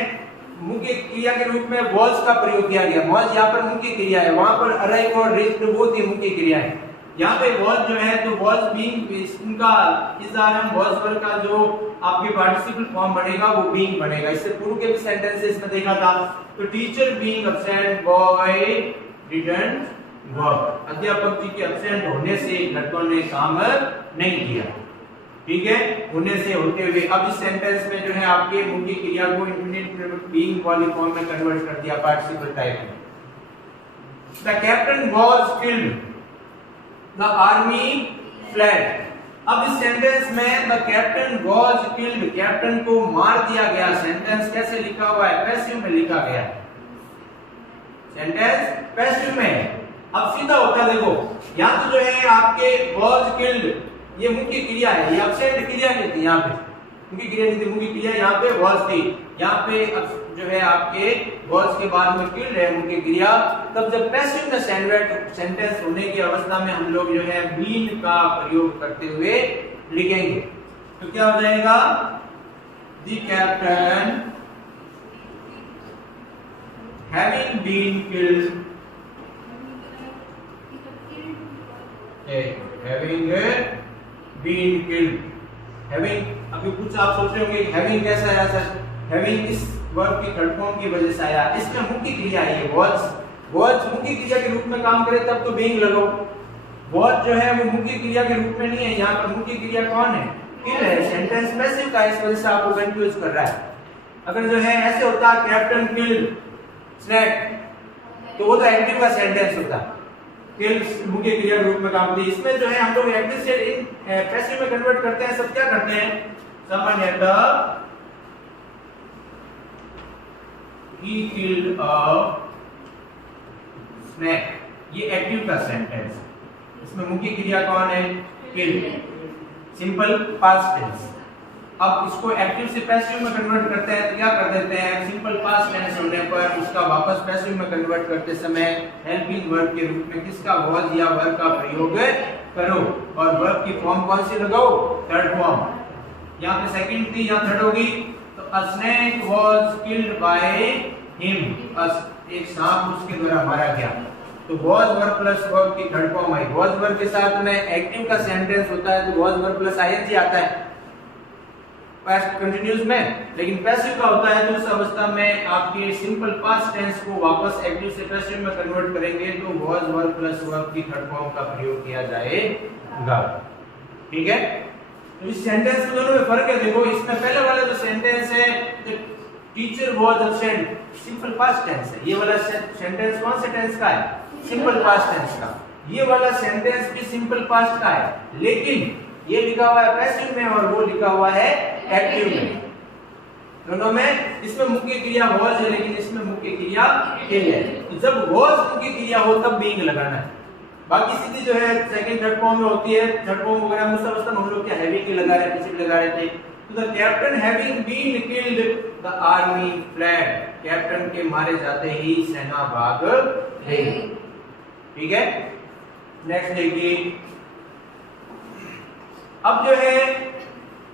मुख्य क्रिया के रूप में वाज का प्रयोग किया गया, वाज यहाँ पर मुख्य क्रिया है, वहां पर अराइव और रीच्ड वो थी मुख्य क्रिया है, यहाँ पे वाज जो है तो वाज बीइंग, इनका इस दौरान वाज वर्क का जो आपके पार्टिसिपल फॉर्म बनेगा वो बीइंग बनेगा, इससे पूर्व के भी सेंटेंसेस में देखा था, तो teacher being absent boy didn't work, अध्यापक जी के एब्सेंट होने से लड़कों ने काम नहीं किया, ठीक है, होने से होते हुए। अब इस सेंटेंस में जो है आपके मुख्य क्रिया को इंफिनिट बीइंग वाली फॉर्म में कन्वर्ट कर दिया पार्टिसिपल टाइप में। The captain was killed, the army fled, अब इस सेंटेंस में the captain was killed, captain को मार दिया गया, सेंटेंस कैसे लिखा हुआ है, पैसिव में लिखा गया, सेंटेंस पैसिव में। अब सीधा होता है, देखो यहाँ तो जो है आपके वाज किल्ड ये मुख्य क्रिया है, ये एब्सेंट क्रिया नहीं थी, यहाँ पे मुख्य क्रिया नहीं थी, मुख्य क्रिया यहाँ पे वाज थी, यहाँ पे जो है आपके वाज के बाद में किल्ड है मुख्य क्रिया, तब जब पैसिव में सेंटेंस होने की अवस्था में हम लोग जो है बीन का प्रयोग करते हुए लिखेंगे, तो क्या हो जाएगा, the captain having been killed, having been killed, having, अभी कुछ आप सोच रहे होंगे having कैसा आया सर, having इस वर्ब की थर्ड फॉर्म की वजह से आया, इसमें मुख्य क्रिया है ये was मुख्य क्रिया के रूप में काम करे तब तो being लगाओ, was जो है वो मुख्य क्रिया के रूप में नहीं है, यहाँ पर मुख्य क्रिया कौन है, किल है, सेंटेंस पैसिव का, इस वजह से आपको कंफ्यूज कर रहा है। अगर जो है ऐसे होता कैप्टन किल स्नैक, तो वो तो एक्टिव का सेंटेंस होता, किल मुख्य क्रिया रूप में काम करती। इसमें जो है हम लोग एक्टिव से इन पैसिव में कन्वर्ट करते हैं। सब क्या करते हैं, सामान्यतः he killed a snake, ये एक्टिव का सेंटेंस, इसमें मुख्य क्रिया कौन है, किल, सिंपल पास्ट टेंस। अब इसको एक्टिव से पैसिव में कन्वर्ट करते हैं तो क्या कर देते हैं, सिंपल पास्ट टेंस होने पर उसका वापस पैसिव में कन्वर्ट करते समय हेल्पिंग वर्ब के रूप में किसका, वॉज या वर का प्रयोग करो, और वर्ब की फॉर्म कौन सी लगाओ, थर्ड फॉर्म। यहाँ पे सेकंड थी, यहाँ थर्ड होगी, तो a snake was killed by him, एक सांप उसके द्वारा मारा गया। तो was verb प्लस verb की third form I. was verb के साथ में एक्टिव का सेंटेंस होता है तो was verb प्लस ing आता है पास्ट कंटिन्यूअस में, लेकिन पैसिव का होता है तो उस अवस्था में आपके सिंपल पास्ट टेंस को वापस एक्टिव से पैसिव में कन्वर्ट करेंगे तो was verb प्लस verb की थर्ड फॉर्म का प्रयोग किया जाएगा। ठीक है, तो इस सेंटेंस में दोनों में फर्क है। देखो इसमें पहले वाला जो सेंटेंस है, teacher was absent, simple past tense है। ये वाला सेंटेंस कौन से टेंस का है, सिंपल पास्ट टेंस का। ये वाला सेंटेंस भी सिंपल पास्ट का है, लेकिन ये लिखा हुआ है पैसिव में और वो लिखा हुआ है एक्टिव में। दोनों में इसमें मुख्य क्रिया वाज है लेकिन इसमें मुख्य क्रिया किल है। तो जब वाज मुख्य क्रिया हो तब बीइंग लगाना है। बाकी स्थिति जो है सेकंड थर्ड फॉर्म में होती है। थर्ड फॉर्म वगैरह में उस अवस्था में हम लोग क्या हैविंग के लगा रहे हैं, पीछे लगा रहे थे। तो the captain having been killed the army fled, captain के मारे जाते ही सेना भाग गई। ठीक है, नेक्स्ट देखिए। अब जो है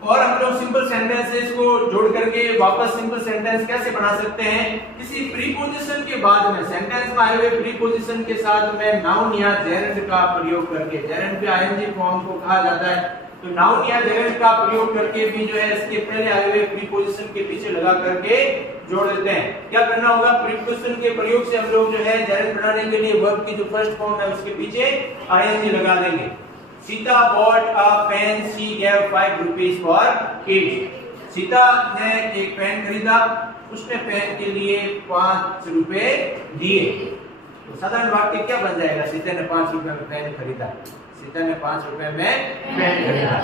और हम लोग सिंपल सेंटेंसेस को जोड़ करके वापस सिंपल सेंटेंस कैसे बना सकते हैं, किसी प्रीपोजिशन के बाद में सेंटेंस में आए हुए प्रीपोजिशन के साथ में नाउन या जेरेंड का प्रयोग करके, जेरेंड पे आईएनजी फॉर्म को कहा जाता है, तो नाउन या जेरेंड का प्रयोग करके भी जो है इसके पहले आए हुए प्रीपोजिशन के पीछे लगा करके जोड़ देते हैं। क्या करना होगा, प्रीपोजिशन के प्रयोग से हम लोग जो है जेरेंड बनाने के लिए वर्ब की जो फर्स्ट फॉर्म है उसके पीछे आईएनजी लगा देंगे। Sita bought a pen, she gave 5 rupees for it. Sita ने एक पेन खरीदा, उसने पेन के लिए 5 रुपए दिए। तो साधारण वाक्य क्या बन जाएगा, सीता ने 5 रुपए में पेन खरीदा, सीता ने 5 रुपए में पेन खरीदा।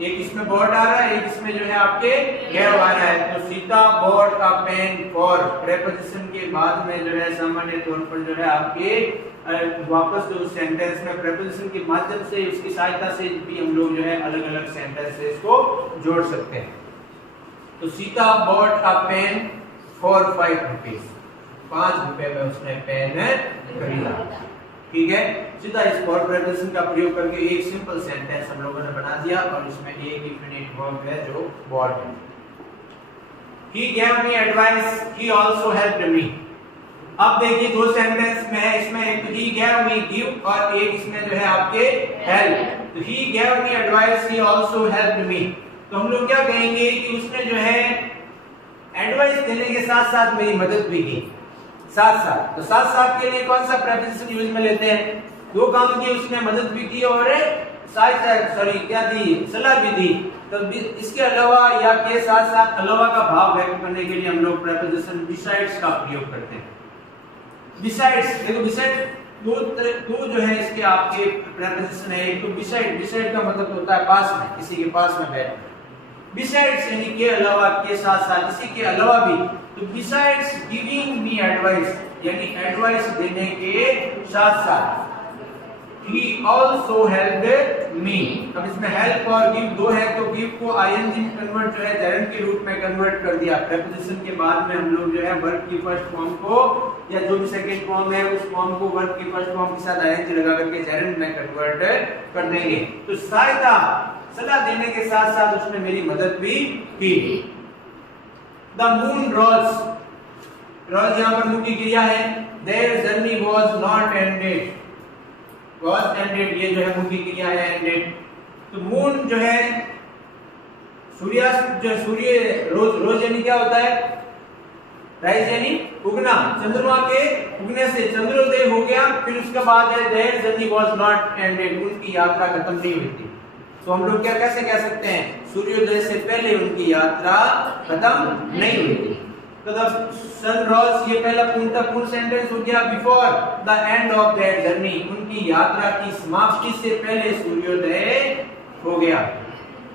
एक इसमें bought आ रहा है, एक इसमें जो है आपके gave आ रहा है। तो Sita bought a pen for, preposition के बाद में जो है सामान्य तौर पर जो है आपके वापस जो सेंटेंस में प्रीपोजिशन के माध्यम से उसकी सहायता से भी हम लोग जो है अलग अलग सेंटेंसेस को जोड़ सकते हैं। तो Sita bought a pen for 5 rupees, 5 रुपए में उसने पेन खरीदा। ठीक है, सीधा इस फॉर प्रीपोजिशन का प्रयोग करके एक सिंपल सेंटेंस हम लोगों ने बना दिया और इसमें एक इंफिनिट वर्ब है जो बॉट है। He gave me advice, he also helped me। अब देखिए दो सेंटेंस में है, इसमें एक तो he gave me give और एक इसमें जो है आपके help। तो he gave me advice, he also helped me। तो हम लोग क्या कहेंगे कि उसने जो है एडवाइस देने के साथ साथ मेरी मदद भी की, साथ साथ। तो साथ साथ के लिए कौन सा प्रीपोजिशन यूज में लेते हैं, दो काम किए, उसने मदद भी की और क्या दी, सलाह भी दी। तो इसके अलावा या के साथ साथ अलावा का भाव व्यक्त करने के लिए हम लोग प्रीपोजिशन बिसाइड्स का प्रयोग करते हैं। बिसाइड्स, देखो बिसाइड दो जो है इसके आपके प्रीपोजिशन है। एक तो बिसाइड, बिसाइड का मतलब होता है पास में, किसी के पास में बैठना। बिसाइड्स यानी के अलावा, के साथ साथ, इसी के अलावा भी। तो बिसाइड्स गिविंग मी एडवाइस यानी एडवाइस देने के साथ साथ he also helped me। अब इसमें help और give दो है तो give को ing में कन्वर्ट जो है gerund के रूप में कन्वर्ट कर दिया। प्रीपोजिशन के बाद में हम लोग जो है वर्ब की फर्स्ट फॉर्म को या जो भी सेकंड फॉर्म है उस फॉर्म को वर्ब की फर्स्ट फॉर्म के साथ ing लगा करके gerund में कन्वर्ट कर देंगे। तो सहायता, सलाह देने के साथ साथ उसने मेरी मदद भी की। The moon rose, rose यहाँ पर मुख्य क्रिया है। Their journey was not ended, was ended ये जो है मुख्य क्रिया है ended। तो मून जो है सूर्यास्त, जो सूर्य रोज, रोज यानी क्या होता है, राइज यानी उगना, चंद्रमा के उगने से चंद्रोदय हो गया। फिर उसके बाद है their journey was not ended, उनकी यात्रा खत्म नहीं हुई थी। तो हम लोग क्या कैसे कह सकते हैं, सूर्योदय से पहले उनकी यात्रा खत्म नहीं हुई थी। तो द सन रॉज, ये पहला पूर्ण सेंटेंस हो गया, before the end of that journey, उनकी यात्रा की समाप्ति से पहले सूर्योदय हो गया।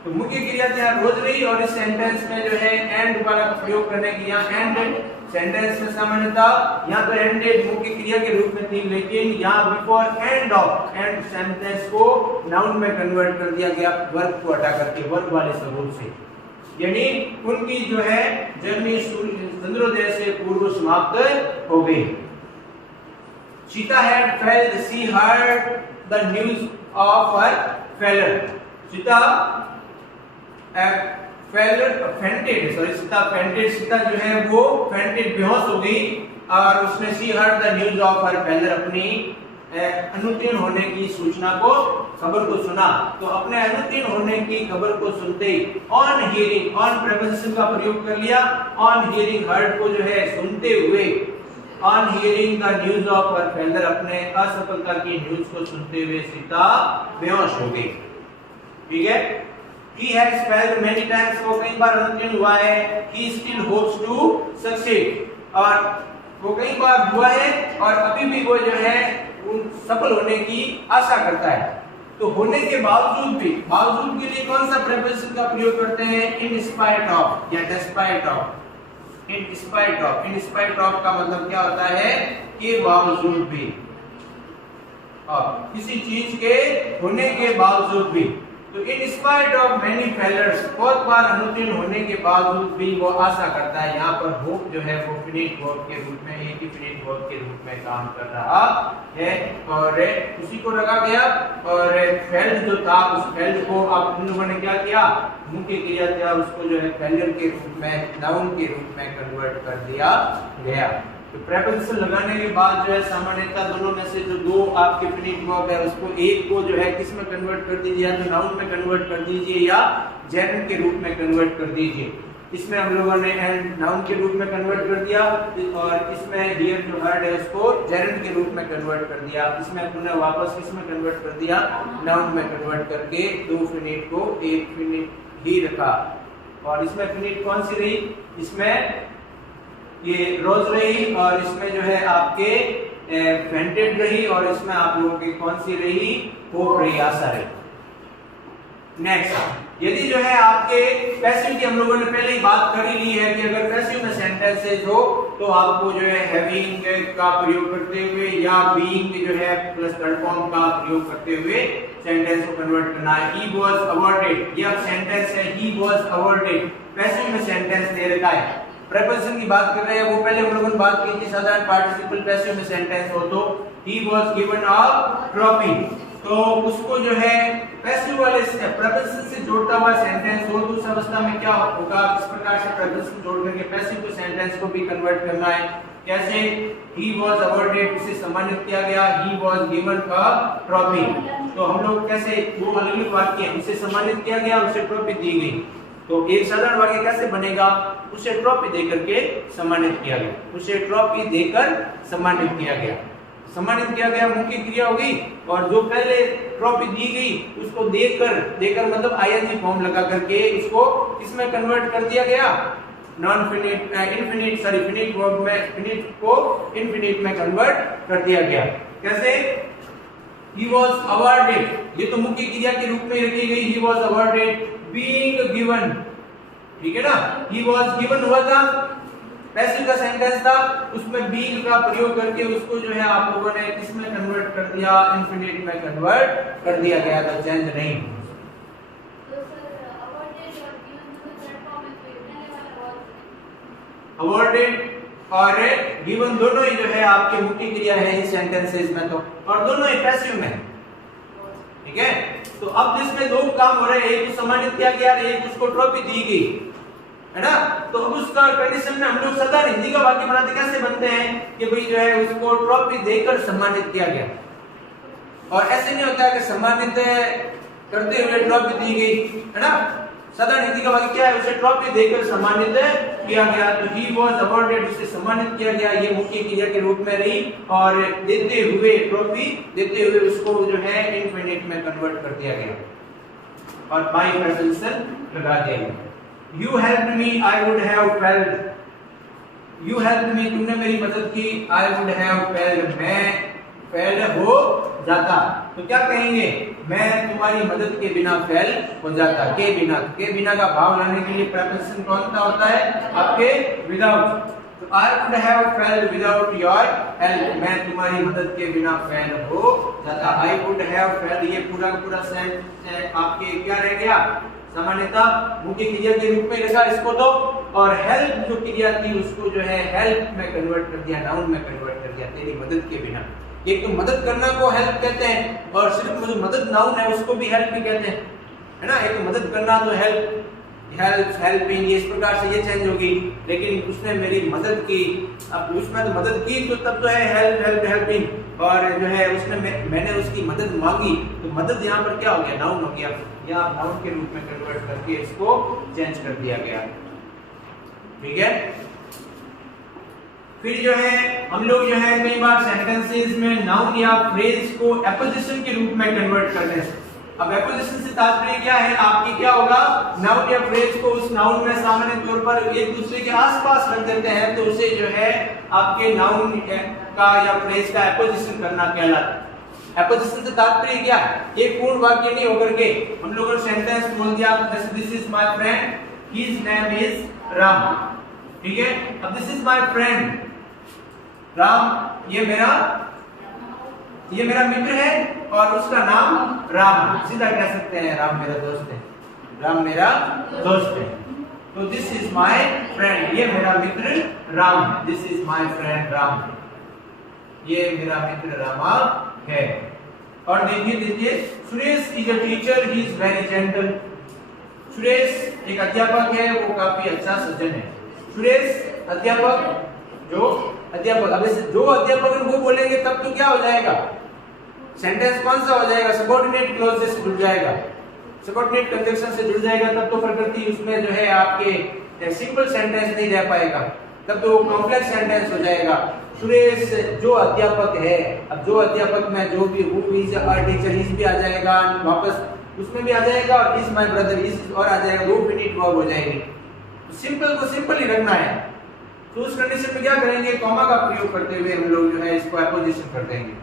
तो मुख्य क्रिया यहाँ रोज रही, और इस सेंटेंस में जो है एंड वाला प्रयोग करने की, यहाँ एंड सेंटेंस में सामान्यतः यहाँ तो एंडेड मुख्य क्रिया के रूप में थी, लेकिन यहाँ before end of, and sentence को नाउन में कन्वर्ट कर दिया गया वर्ब को हटा करके, वर्ब वाले स्वरूप से, यानी उनकी जो है जर्नी चंद्रोदय से पूर्व समाप्त हो गई। Sita had felt, she heard the news of her failure. Sita Sita जो है वो फेंटेड, बेहोश हो गई, और उसने she heard the news of her failure, अपनी अनुत्तीर्ण होने की सूचना को, खबर को सुना। तो अपने अनुत्तीर्ण होने की खबर को सुनते ही ऑन हियरिंग, ऑन प्रीपोजिशन का प्रयोग कर लिया, ऑन हियरिंग, हर्ड को जो है सुनते हुए, on hearing the news of her failure, अपने असफलता की न्यूज को सुनते हुए सीता बेहोश हो गई। ठीक है, He has failed many times, वो कई बार अनुत्तीर्ण हुआ है, he still hopes to succeed, और वो कई बार हुआ है और अभी भी वो जो है सफल होने की आशा करता है। तो होने के बावजूद भी, बावजूद के लिए कौन सा प्रीपोजिशन का प्रयोग करते हैं, in spite of या despite of। in spite of, in spite of का मतलब क्या होता है, कि बावजूद भी, और किसी चीज के होने के बावजूद भी। तो in spite of many failures, बहुत बार अनुत्तीर्ण होने के बावजूद भी वो आशा करता है। यहाँ पर होप जो है वो फिनिट वर्ब के रूप में, एक ही फिनिट वर्ब के रूप में काम कर रहा है, और उसी को रखा गया, और फेल्ड जो था उस फेल्ड को आप इन लोगों ने क्या किया, मुख्य क्रिया था उसको जो है फेलियर के रूप में, नाउन के रूप में कन्वर्ट कर दिया गया। तो प्रीपोजिशन लगाने के बाद जो है सामान्यतः दोनों में से जो दो आपके फिनिट वर्ब है उसको एक को जो है किस में कन्वर्ट कर दीजिए, या तो नाउन में कन्वर्ट कर दीजिए या जेरंड के रूप में कन्वर्ट कर दीजिए। इसमें हम लोगों ने एंड नाउन के रूप में कन्वर्ट कर दिया, और इसमें हियर जो वर्ड है उसको जेरंड के रूप में कन्वर्ट कर दिया। इसमें पुनः वापस किस में कन्वर्ट कर दिया, नाउन में कन्वर्ट करके दो फिनिट को एक फिनिट ही रखा। और इसमें फिनिट कौन सी रही, इसमें ये रोज रही, और इसमें जो है आपके फेंटेड रही, और इसमें आप लोगों की कौन सी रही, होप रही, आशा रही। नेक्स्ट, यदि जो है आपके पैसिव की हम लोगों ने पहले ही बात कर ही ली है कि अगर पैसिव में सेंटेंसेस हो तो आपको जो है हैविंग का प्रयोग करते हुए या बीइंग जो है प्लस थर्ड फॉर्म का प्रयोग करते हुए सेंटेंस को कन्वर्ट करना है। ही वाज अवॉर्डेड, ये अब सेंटेंस है, ही वाज अवॉर्डेड, पैसिव में सेंटेंस दे रखा है। प्रीपोजिशन की बात कर रहे हैं, वो पहले हम लोगों ने बात की थी साधारण पार्टिसिपल पैसिव में सेंटेंस हो तो he was given a trophy, तो उसको जो है पैसिव वाले प्रीपोजिशन से जोड़ता हुआ सेंटेंस हो तो उस अवस्था में क्या होगा, किस प्रकार से प्रीपोजिशन जोड़ करके पैसिव के सेंटेंस को भी कन्वर्ट करना है। कैसे, he was awarded, उसे सम्मानित किया गया, he was given a trophy, तो हम लोग कैसे वो अलग अलग वाक्य, उसे सम्मानित किया गया, उसे ट्रॉफी दी गई, तो एक साधारण वाक्य कैसे बनेगा, उसे ट्रॉफी देकर के सम्मानित किया गया, उसे ट्रॉफी देकर सम्मानित किया गया। सम्मानित किया गया मुख्य क्रिया होगी, और जो पहले ट्रॉफी दी गई उसको देकर मतलब आईएनजी फॉर्म लगा करके इसको किसमें कन्वर्ट कर दिया गया, non finite infinite sorry finite verb में, फिनिट को इनफिनिट में कन्वर्ट कर दिया गया। कैसे, he was awarded, ये तो मुख्य क्रिया के रूप में रखी गई, he was awarded being given, ठीक है ना, he was given हुआ था, पैसिव का सेंटेंस था, उसमें being का प्रयोग करके उसको जो है आप लोगों ने किसमें कन्वर्ट कर दिया, इनफिनिट में कन्वर्ट कर दिया गया था, चेंज नहीं। अवॉर्डेड और गिवन दोनों ही जो है आपके मुख्य क्रिया है इस सेंटेंसेस में, तो और दोनों ही पैसिव में, ठीक है। तो अब जिसमें दो काम हो रहे हैं, एक को सम्मानित किया गया, एक उसको ट्रॉफी दी गई, है ना। तो अब उसका कंडीशन में हम लोग साधारण हिंदी का वाक्य बनाते कैसे बनते हैं कि भाई जो है उसको ट्रॉफी देकर सम्मानित किया गया, और ऐसे नहीं होता है कि सम्मानित करते हुए ट्रॉफी दी गई, है ना। साधारण हिंदी का वाक्य क्या है, उसे ट्रॉफी देकर सम्मानित किया गया, तो ही वाज अवॉर्डेड, उसे सम्मानित किया गया, ये मुख्य क्रिया के रूप में रही, और देते हुए ट्रॉफी देते हुए उसको जो है इनफिनिट में कन्वर्ट कर दिया गया। और बाय प्रेपोजिशन लगा देंगे। You helped me, I would have failed. You helped me, तुमने मेरी मदद की, आई वुड हैव फेल्ड, मैं फेल्ड हो जाता। तो क्या कहेंगे, मैं तुम्हारी मदद के बिना फेल हो जाता। के बिना का भाव लाने के लिए प्रेपोजिशन कौन सा होता है, आपके विदाउट। तो I would have failed without your help, मैं तुम्हारी मदद के बिना फेल हो जाता। आई वुड हैव फेल्ड, ये पूरा का पूरा सेंटेंस आपके क्या रह गया, सामान्यतः मुख्य क्रिया के रूप में लिखा इसको तो, और हेल्प जो क्रिया थी उसको जो है हेल्प में कन्वर्ट कर दिया, नाउन में कन्वर्ट कर दिया, तेरी मदद के बिना। एक तो मदद करना को हेल्प कहते हैं, और सिर्फ जो मदद नाउन है उसको भी हेल्प ही कहते हैं, है ना। एक तो मदद करना तो हेल्प, हेल्पिंग, इस प्रकार से ये चेंज होगी। लेकिन उसने मेरी मदद की, अब उसमें तो मदद की तो तब तो है हेल्पिंग, और जो है उसने मैंने उसकी मदद मांगी, तो मदद यहाँ पर क्या हो गया, नाउन हो गया। यहाँ नाउन के रूप में कन्वर्ट करके इसको चेंज कर दिया गया, ठीक है। फिर जो है हम लोग जो है कई बार सेंटेंसेस में नाउन या फ्रेज को एपोजिशन के रूप में कन्वर्ट करते हैं। अब एपोजिशन से तात्पर्य क्या है, आपकी क्या होगा, नाउन या फ्रेज को उस नाउन में सामान्य तौर पर एक दूसरे के आसपास रख देते हैं, तो उसे जो है आपके नाउन का या फ्रेज का एपोजिशन करना कहलाता है। एपोजिशन से तात्पर्य क्या है, एक पूर्ण वाक्य नहीं होकर के हम लोगों ने सेंटेंस बोल दिया, this is my friend, his name is Ram, ठीक है। अब this is my friend Ram, ये मेरा मित्र है और उसका नाम राम है, सीधा कह सकते हैं राम मेरा दोस्त है, राम मेरा दोस्त है। तो दिस इज माय फ्रेंड, ये मेरा मित्र राम है, this is my friend Ram, ये मेरा मित्र रामा है। और देखिए Suresh is a teacher, he is very gentle. Suresh एक अध्यापक है, वो काफी अच्छा सज्जन है। सुरेश अध्यापक, जो अध्यापक, अब जो अध्यापक वो बोलेंगे तब तो क्या हो जाएगा, सेंटेंस कौन सा हो जाएगा, सबऑर्डिनेट क्लॉज से जुड़ जाएगा, सबऑर्डिनेट कंजंक्शन से जुड़ जाएगा, तब तो प्रकृति उसमें जो है आपके सिंपल सेंटेंस नहीं रह पाएगा, तब तो कॉम्प्लेक्स सेंटेंस हो जाएगा। सुरेश जो अध्यापक है, अब जो अध्यापक में जो भी who is a teacher, is भी आ जाएगा, वापस उसमें भी आ जाएगा, और इज माय ब्रदर, इज और आ जाएगा, दो फिनिट वर्ब हो जाएगी। सिंपल को सिंपल ही रखना है। तो उस कंडीशन में क्या करेंगे, कॉमा का प्रयोग करते हुए हम लोग जो है इसको एपोजिशन कर देंगे।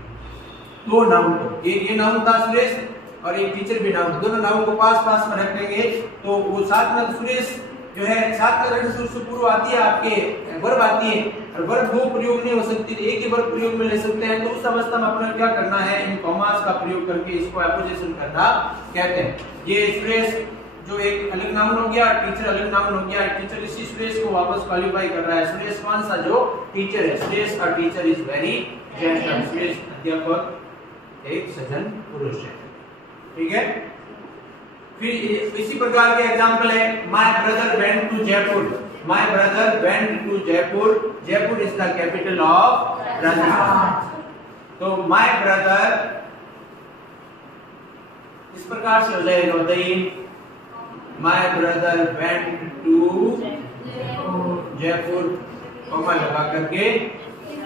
दो नाउन को, एक ये नाउन था सुरेश और एक टीचर भी नाउन, दोनों नाउन को पास पास में रख देंगे, तो वो साथ में सुरेश जो है साथ में से पूर्व आती है, आपके वर्ब आती है, और वर्ब दो प्रयोग नहीं हो सकती, एक ही वर्ब प्रयोग में ले सकते हैं। तो उस अवस्था में अपना क्या करना है, इन कॉमास का प्रयोग करके इसको एपोजिशन करना कहते हैं। ये सुरेश जो एक अलग नाउन हो गया, टीचर अलग नाउन हो गया, टीचर इसी सुरेश को वापस क्वालिफाई कर रहा है। सुरेश कौन सा, जो टीचर है, सुरेश और teacher is very gentle, Suresh अध्यापक एक सज्जन पुरुष है, ठीक है। फिर इसी प्रकार के एग्जांपल है, my brother went to Jaipur, my brother went to Jaipur, Jaipur is the capital of Rajasthan. तो माय ब्रदर इस प्रकार से हो जाएगा, my brother went to Jaipur, comma लगा करके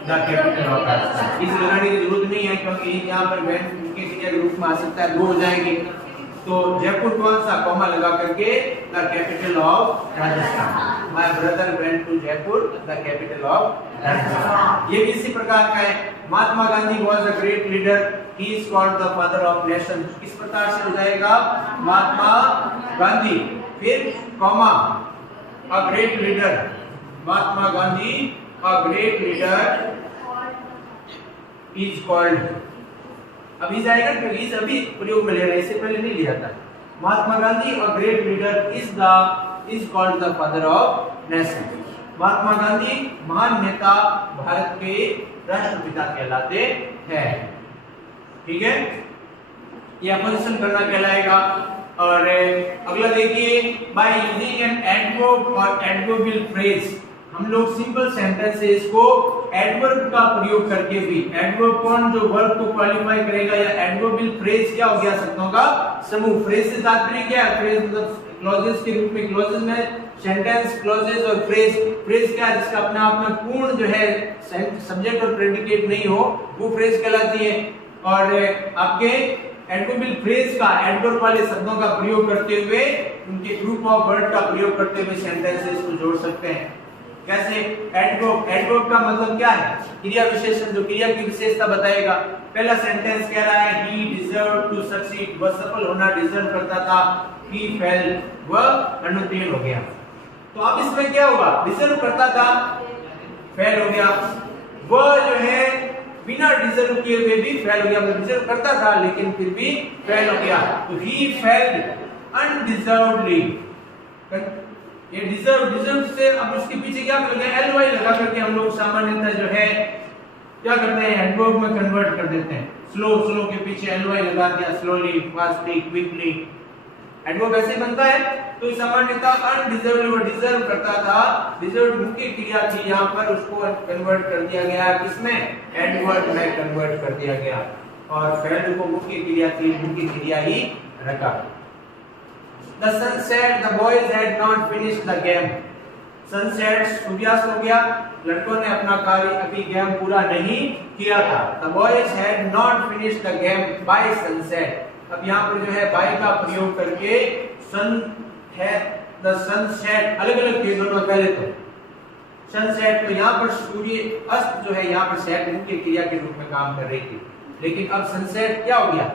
द कैपिटल ऑफ राजस्थान। इस लगाने की जरूरत नहीं है, क्योंकि यहाँ पर वेंट के क्रिया के रूप में आ सकता है, दो हो जाएंगे। तो जयपुर कौन सा, कॉमा लगा करके the capital of Rajasthan, my brother went to Jaipur the capital of Rajasthan. ये भी इसी प्रकार का है। Mahatma Gandhi was a great leader, he is called the father of nation, किस प्रकार से हो जाएगा, महात्मा गांधी, फिर comma a great leader, Mahatma Gandhi a great leader is called, अभी जाएगा क्योंकि इस अभी प्रयोग में ले रहा है, इससे पहले नहीं लिया था। Mahatma Gandhi a great leader is called the father of nation, Mahatma Gandhi महान नेता भारत के राष्ट्रपिता कहलाते हैं, ठीक है। ये अपोजिशन करना कहलाएगा। और अगला देखिए, बाय यूजिंग एन एडवर्ब और एडवर्बियल फ्रेज, हम लोग सिंपल सेंटेंसेस को एडवर्ब का प्रयोग करके भी, एडवर्ब कौन, जो वर्ब को क्वालिफाई करेगा, या एडवर्बियल फ्रेज क्या हो गया, शब्दों का समूह। फ्रेज से तात्पर्य क्या है, फ्रेज मतलब क्लॉजेस के रूप में, क्लॉजेस में सेंटेंस, क्लॉजेस और फ्रेज। फ्रेज क्या है, जिसका अपने आप में पूर्ण जो है सब्जेक्ट और प्रेडिकेट नहीं हो, वो फ्रेज कहलाती है। और आपके एडवर्बियल फ्रेज का, एडवर्ब वाले शब्दों का प्रयोग करते हुए, उनके ग्रुप ऑफ वर्ड का प्रयोग करते हुए सेंटेंसेस को जोड़ सकते हैं। कैसे? एडवर्ब, एडवर्ब का मतलब क्या है? क्रिया विशेषण, जो क्रिया की विशेषता बताएगा। पहला सेंटेंस कह रहा है ही डिजर्व टू सक्सीड, वह सफल होना डिजर्व करता था। ही फेल, वह अनुत्तीर्ण हो गया। तो अब इसमें क्या हुआ? डिजर्व करता था, फेल हो गया। वह जो है बिना डिजर्व किए हुए भी फेल हो गया, मतलब डिजर्व करता था लेकिन फिर भी फेल हो गया। तो ही फेल अनडिजर्वडली, ये डिजर्व से अब उसके पीछे क्या कर गए? एलवाई लगा करके हम लोग सामान्यतः जो है क्या करते हैं? एडवर्ब में कन्वर्ट कर देते हैं। स्लो के पीछे एलवाई लगा दिया, स्लोली, फास्टली, क्विकली, एडवर्ब ऐसे बनता है। तो सामान्यतः अनडिजर्वड वो डिजर्व करता था, डिजर्व मुख्य क्रिया थी, यहाँ पर उसको कन्वर्ट कर दिया गया किसमें? एडवर्ब में कन्वर्ट कर दिया गया, और फेल को मुख्य क्रिया थी, मुख्य क्रिया ही रखा। The sun set, the boys had not finished the game. Sunset, सूर्यास्त हो गया, लड़कों ने अपना कार्य अभी गेम पूरा नहीं किया था। The boys had not finished the game by sunset. अब यहाँ पर जो है by का प्रयोग करके sun है, the sunset अलग अलग थे दोनों। पहले तो sunset, तो यहाँ पर सूर्य अस्त जो है यहाँ पर set मुख्य क्रिया के रूप में काम कर रही थी, लेकिन अब sunset क्या हो गया?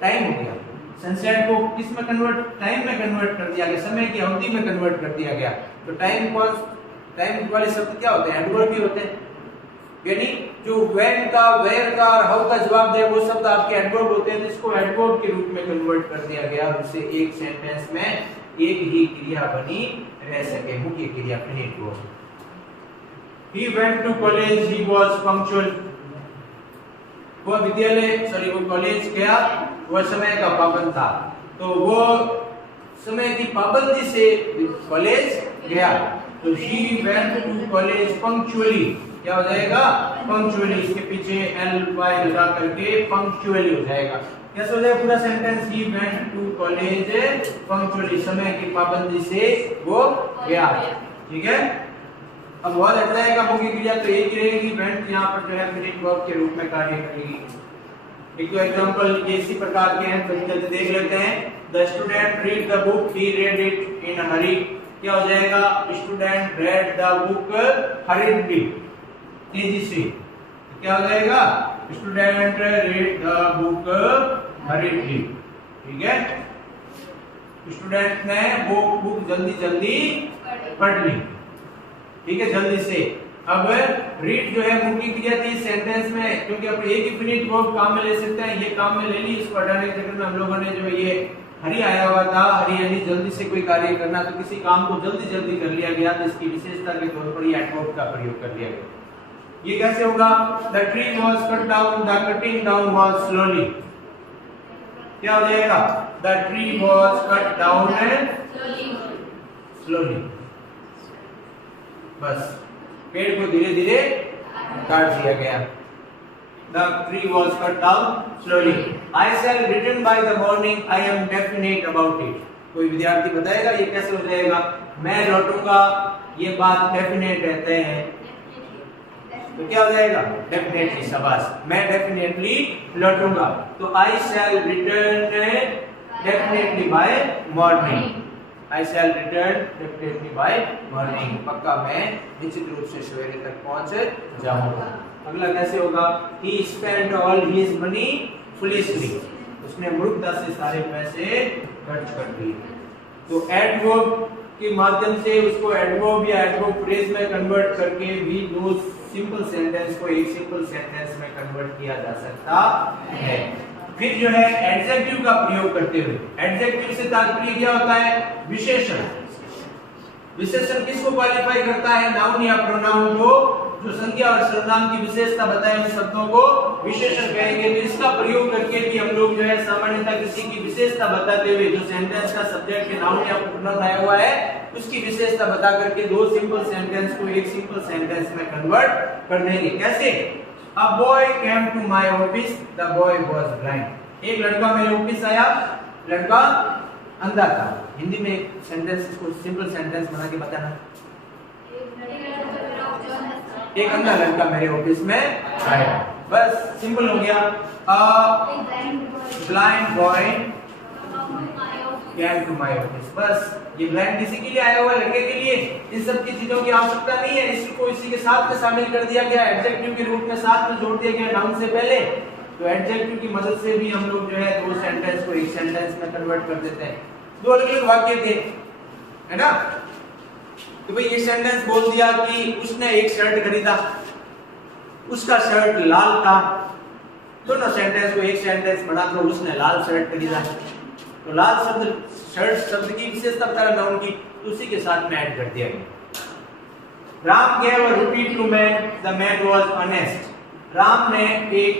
टाइम हो गया। सनसेट को किस में कन्वर्ट? टाइम में कन्वर्ट कर दिया गया, समय की अवधि में कन्वर्ट कर दिया गया। तो टाइम वाले शब्द क्या होते हैं? एडवर्ब भी होते हैं, यानी जो व्हेन का, वेयर का और हाउ का जवाब दे वो शब्द आपके एडवर्ब होते हैं, जिसको एडवर्ब के रूप में कन्वर्ट कर दिया गया, उससे एक सेंटेंस में एक ही क्रिया बनी रह सके, मुख्य क्रिया फिनिट हो। He went to college, he was punctual. वो कॉलेज गया, वह समय का पाबंद था, तो वो समय की पाबंदी से कॉलेज गया। तो he went to college punctually, क्या हो जाएगा? punctually, इसके पीछे ly लगा करके punctually हो जाएगा। कैसे हो जाएगा पूरा sentence? he went to college punctually, समय की पाबंदी से वो गया। ठीक है, अब वह लग जाएगा मुख्य क्रिया, तो एक ही रहेगी, वेंट यहाँ पर जो है फिनिट वर्ब के रूप में कार्य करेगी। एक तो एग्जांपल ये इसी प्रकार के हैं, तो जल्दी देख लेते हैं। The student read the book, he read it in a hurry, क्या हो जाएगा? Student read the book hurriedly, तेजी से, क्या हो जाएगा? Student read the book hurriedly. ठीक है, स्टूडेंट ने वो बुक जल्दी पढ़ ली। ठीक है, जल्दी से। अब रीड जो है मुख्य क्रिया थी सेंटेंस में, क्योंकि अब एक ही फिनिट वर्ब काम में ले सकते हैं, ये काम में ले ली। इसको हटाने के चक्कर में हम लोगों ने जो ये हरी आया हुआ था, हरी यानी जल्दी से कोई कार्य करना, तो किसी काम को जल्दी कर लिया गया, तो इसकी विशेषता के तौर पर ये एडवर्ब का प्रयोग कर लिया गया। ये कैसे होगा? The tree was cut down, the cutting down was slowly, क्या हो जाएगा? The tree was cut down slowly, बस पेड़ को धीरे धीरे काट दिया गया। The tree was cut down slowly. I shall return by the morning. I am definite about it. कोई विद्यार्थी बताएगा ये कैसे हो जाएगा? मैं लौटूंगा, ये बात डेफिनेट रहते हैं, तो क्या हो जाएगा? डेफिनेटली, शाबाश, मैं डेफिनेटली लौटूंगा। तो I shall return definitely by morning. I shall return definitely by morning. पक्का मैं निश्चित रूप से सवेरे तक पहुंच जाऊंगा। अगला कैसे होगा? He spent all his money foolishly. उसने मूर्खता से सारे पैसे खर्च कर दिए। तो एडवर्ब के माध्यम से उसको एडवर्ब या एडवर्ब फ्रेज में कन्वर्ट करके भी दो सिंपल सेंटेंस को एक सिंपल सेंटेंस में कन्वर्ट किया जा सकता है। फिर जो है एडजेक्टिव का प्रयोग करते हुए, एडजेक्टिव से तात्पर्य क्या होता है? विशेषण। विशेषण किसको क्वालिफाई करता है? नाउन या प्रोनाउन को, जो संज्ञा और सर्वनाम की विशेषता बताए उन शब्दों को विशेषण कहेंगे। तो इसका प्रयोग करके भी हम लोग जो है सामान्यतः किसी की विशेषता बताते हुए, जो सेंटेंस का सब्जेक्ट के नाउन या प्रोनाउन आया हुआ है उसकी विशेषता बता करके दो सिंपल सेंटेंस को एक सिंपल सेंटेंस में कन्वर्ट कर देंगे। कैसे? A boy came to my office. The boy was blind. एक लड़का मेरे ऑफिस आया, लड़का अंधा था। हिंदी में सेंटेंस को सिंपल सेंटेंस बना के बताना। एक अंधा लड़का मेरे ऑफिस में आया। बस सिंपल हो गया। Blind boy came to my office. बस ये ब्लाइंड किसी के लिए आया हुआ है, लड़के के लिए। इन सब की चीजों की आवश्यकता नहीं है, इसको इसी के साथ में शामिल कर दिया गया, एडजेक्टिव के रूप में साथ में जोड़ दिया गया नाउन से पहले। तो एडजेक्टिव की मदद से भी हम लोग जो है दो सेंटेंस को एक सेंटेंस में कन्वर्ट कर देते हैं। दो अलग अलग वाक्य थे, है ना। तो भाई ये सेंटेंस बोल दिया कि उसने एक शर्ट खरीदा, उसका शर्ट लाल था। दोनों सेंटेंस को एक सेंटेंस बनाकर उसने लाल शर्ट खरीदा। तो लाल शब्द शर्ट शब्द की विशेषता बता रहा नाउन की, तो उसी के साथ में ऐड कर दिया गया। Ram gave a rupee to man, the man was honest। Ram ने एक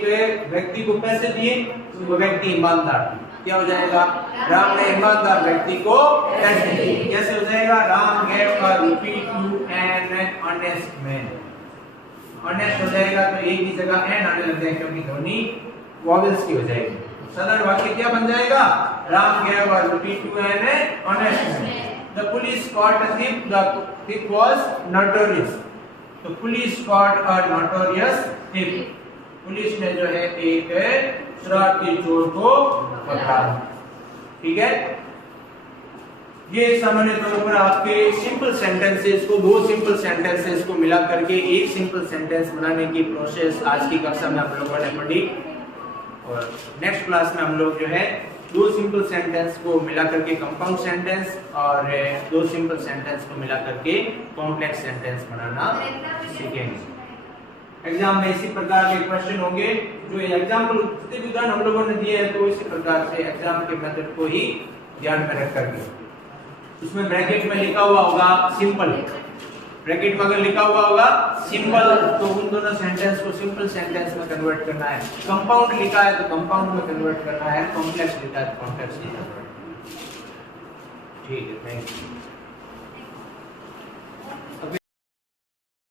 व्यक्ति को पैसे दिए, वो व्यक्ति ईमानदार था। क्या हो जाएगा? राम ने ईमानदार व्यक्ति को पैसे दिए। कैसे हो जाएगा? Ram gave a rupee to an honest man। Honest हो जाएगा तो एक ही जगह एन आने लग जाएगा, क्योंकि ध्वनि वॉवेल्स की हो जाएगी। साधारण वाक्य क्या बन जाएगा? Ram gave a rupee to an honest man। The police caught a thief, the thief was notorious। तो police caught a notorious thief। Police ने जो है एक शरारती चोर को पकड़ा। ठीक है, ये सामान्य तौर पर आपके सिंपल सेंटेंसेस को, दो सिंपल सेंटेंसेस को मिला करके एक सिंपल सेंटेंस बनाने की प्रोसेस आज की कक्षा में हम लोगों ने पढ़ी। और नेक्स्ट क्लास में हम लोग जो है दो सिंपल सेंटेंस को मिला करके कंपाउंड सेंटेंस और दो सिंपल सेंटेंस को मिला करके कॉम्प्लेक्स सेंटेंस बनाना सीखेंगे। एग्जाम में इसी प्रकार के क्वेश्चन होंगे। जो एग्जाम्पल उदाहरण हम लोगों ने दिए हैं, तो इसी प्रकार से एग्जाम के मेथड को ही ध्यान में रख करके उसमें ब्रैकेट में लिखा हुआ होगा सिंपल, ब्रैकेट में अगर लिखा हुआ होगा सिंपल, तो उन दोनों सेंटेंस को सिंपल सेंटेंस में कन्वर्ट करना है। कंपाउंड लिखा है तो कंपाउंड में कन्वर्ट करना है, कॉम्प्लेक्स लिखा है तो कॉम्प्लेक्स में कन्वर्ट करना है। ठीक है, थैंक यू।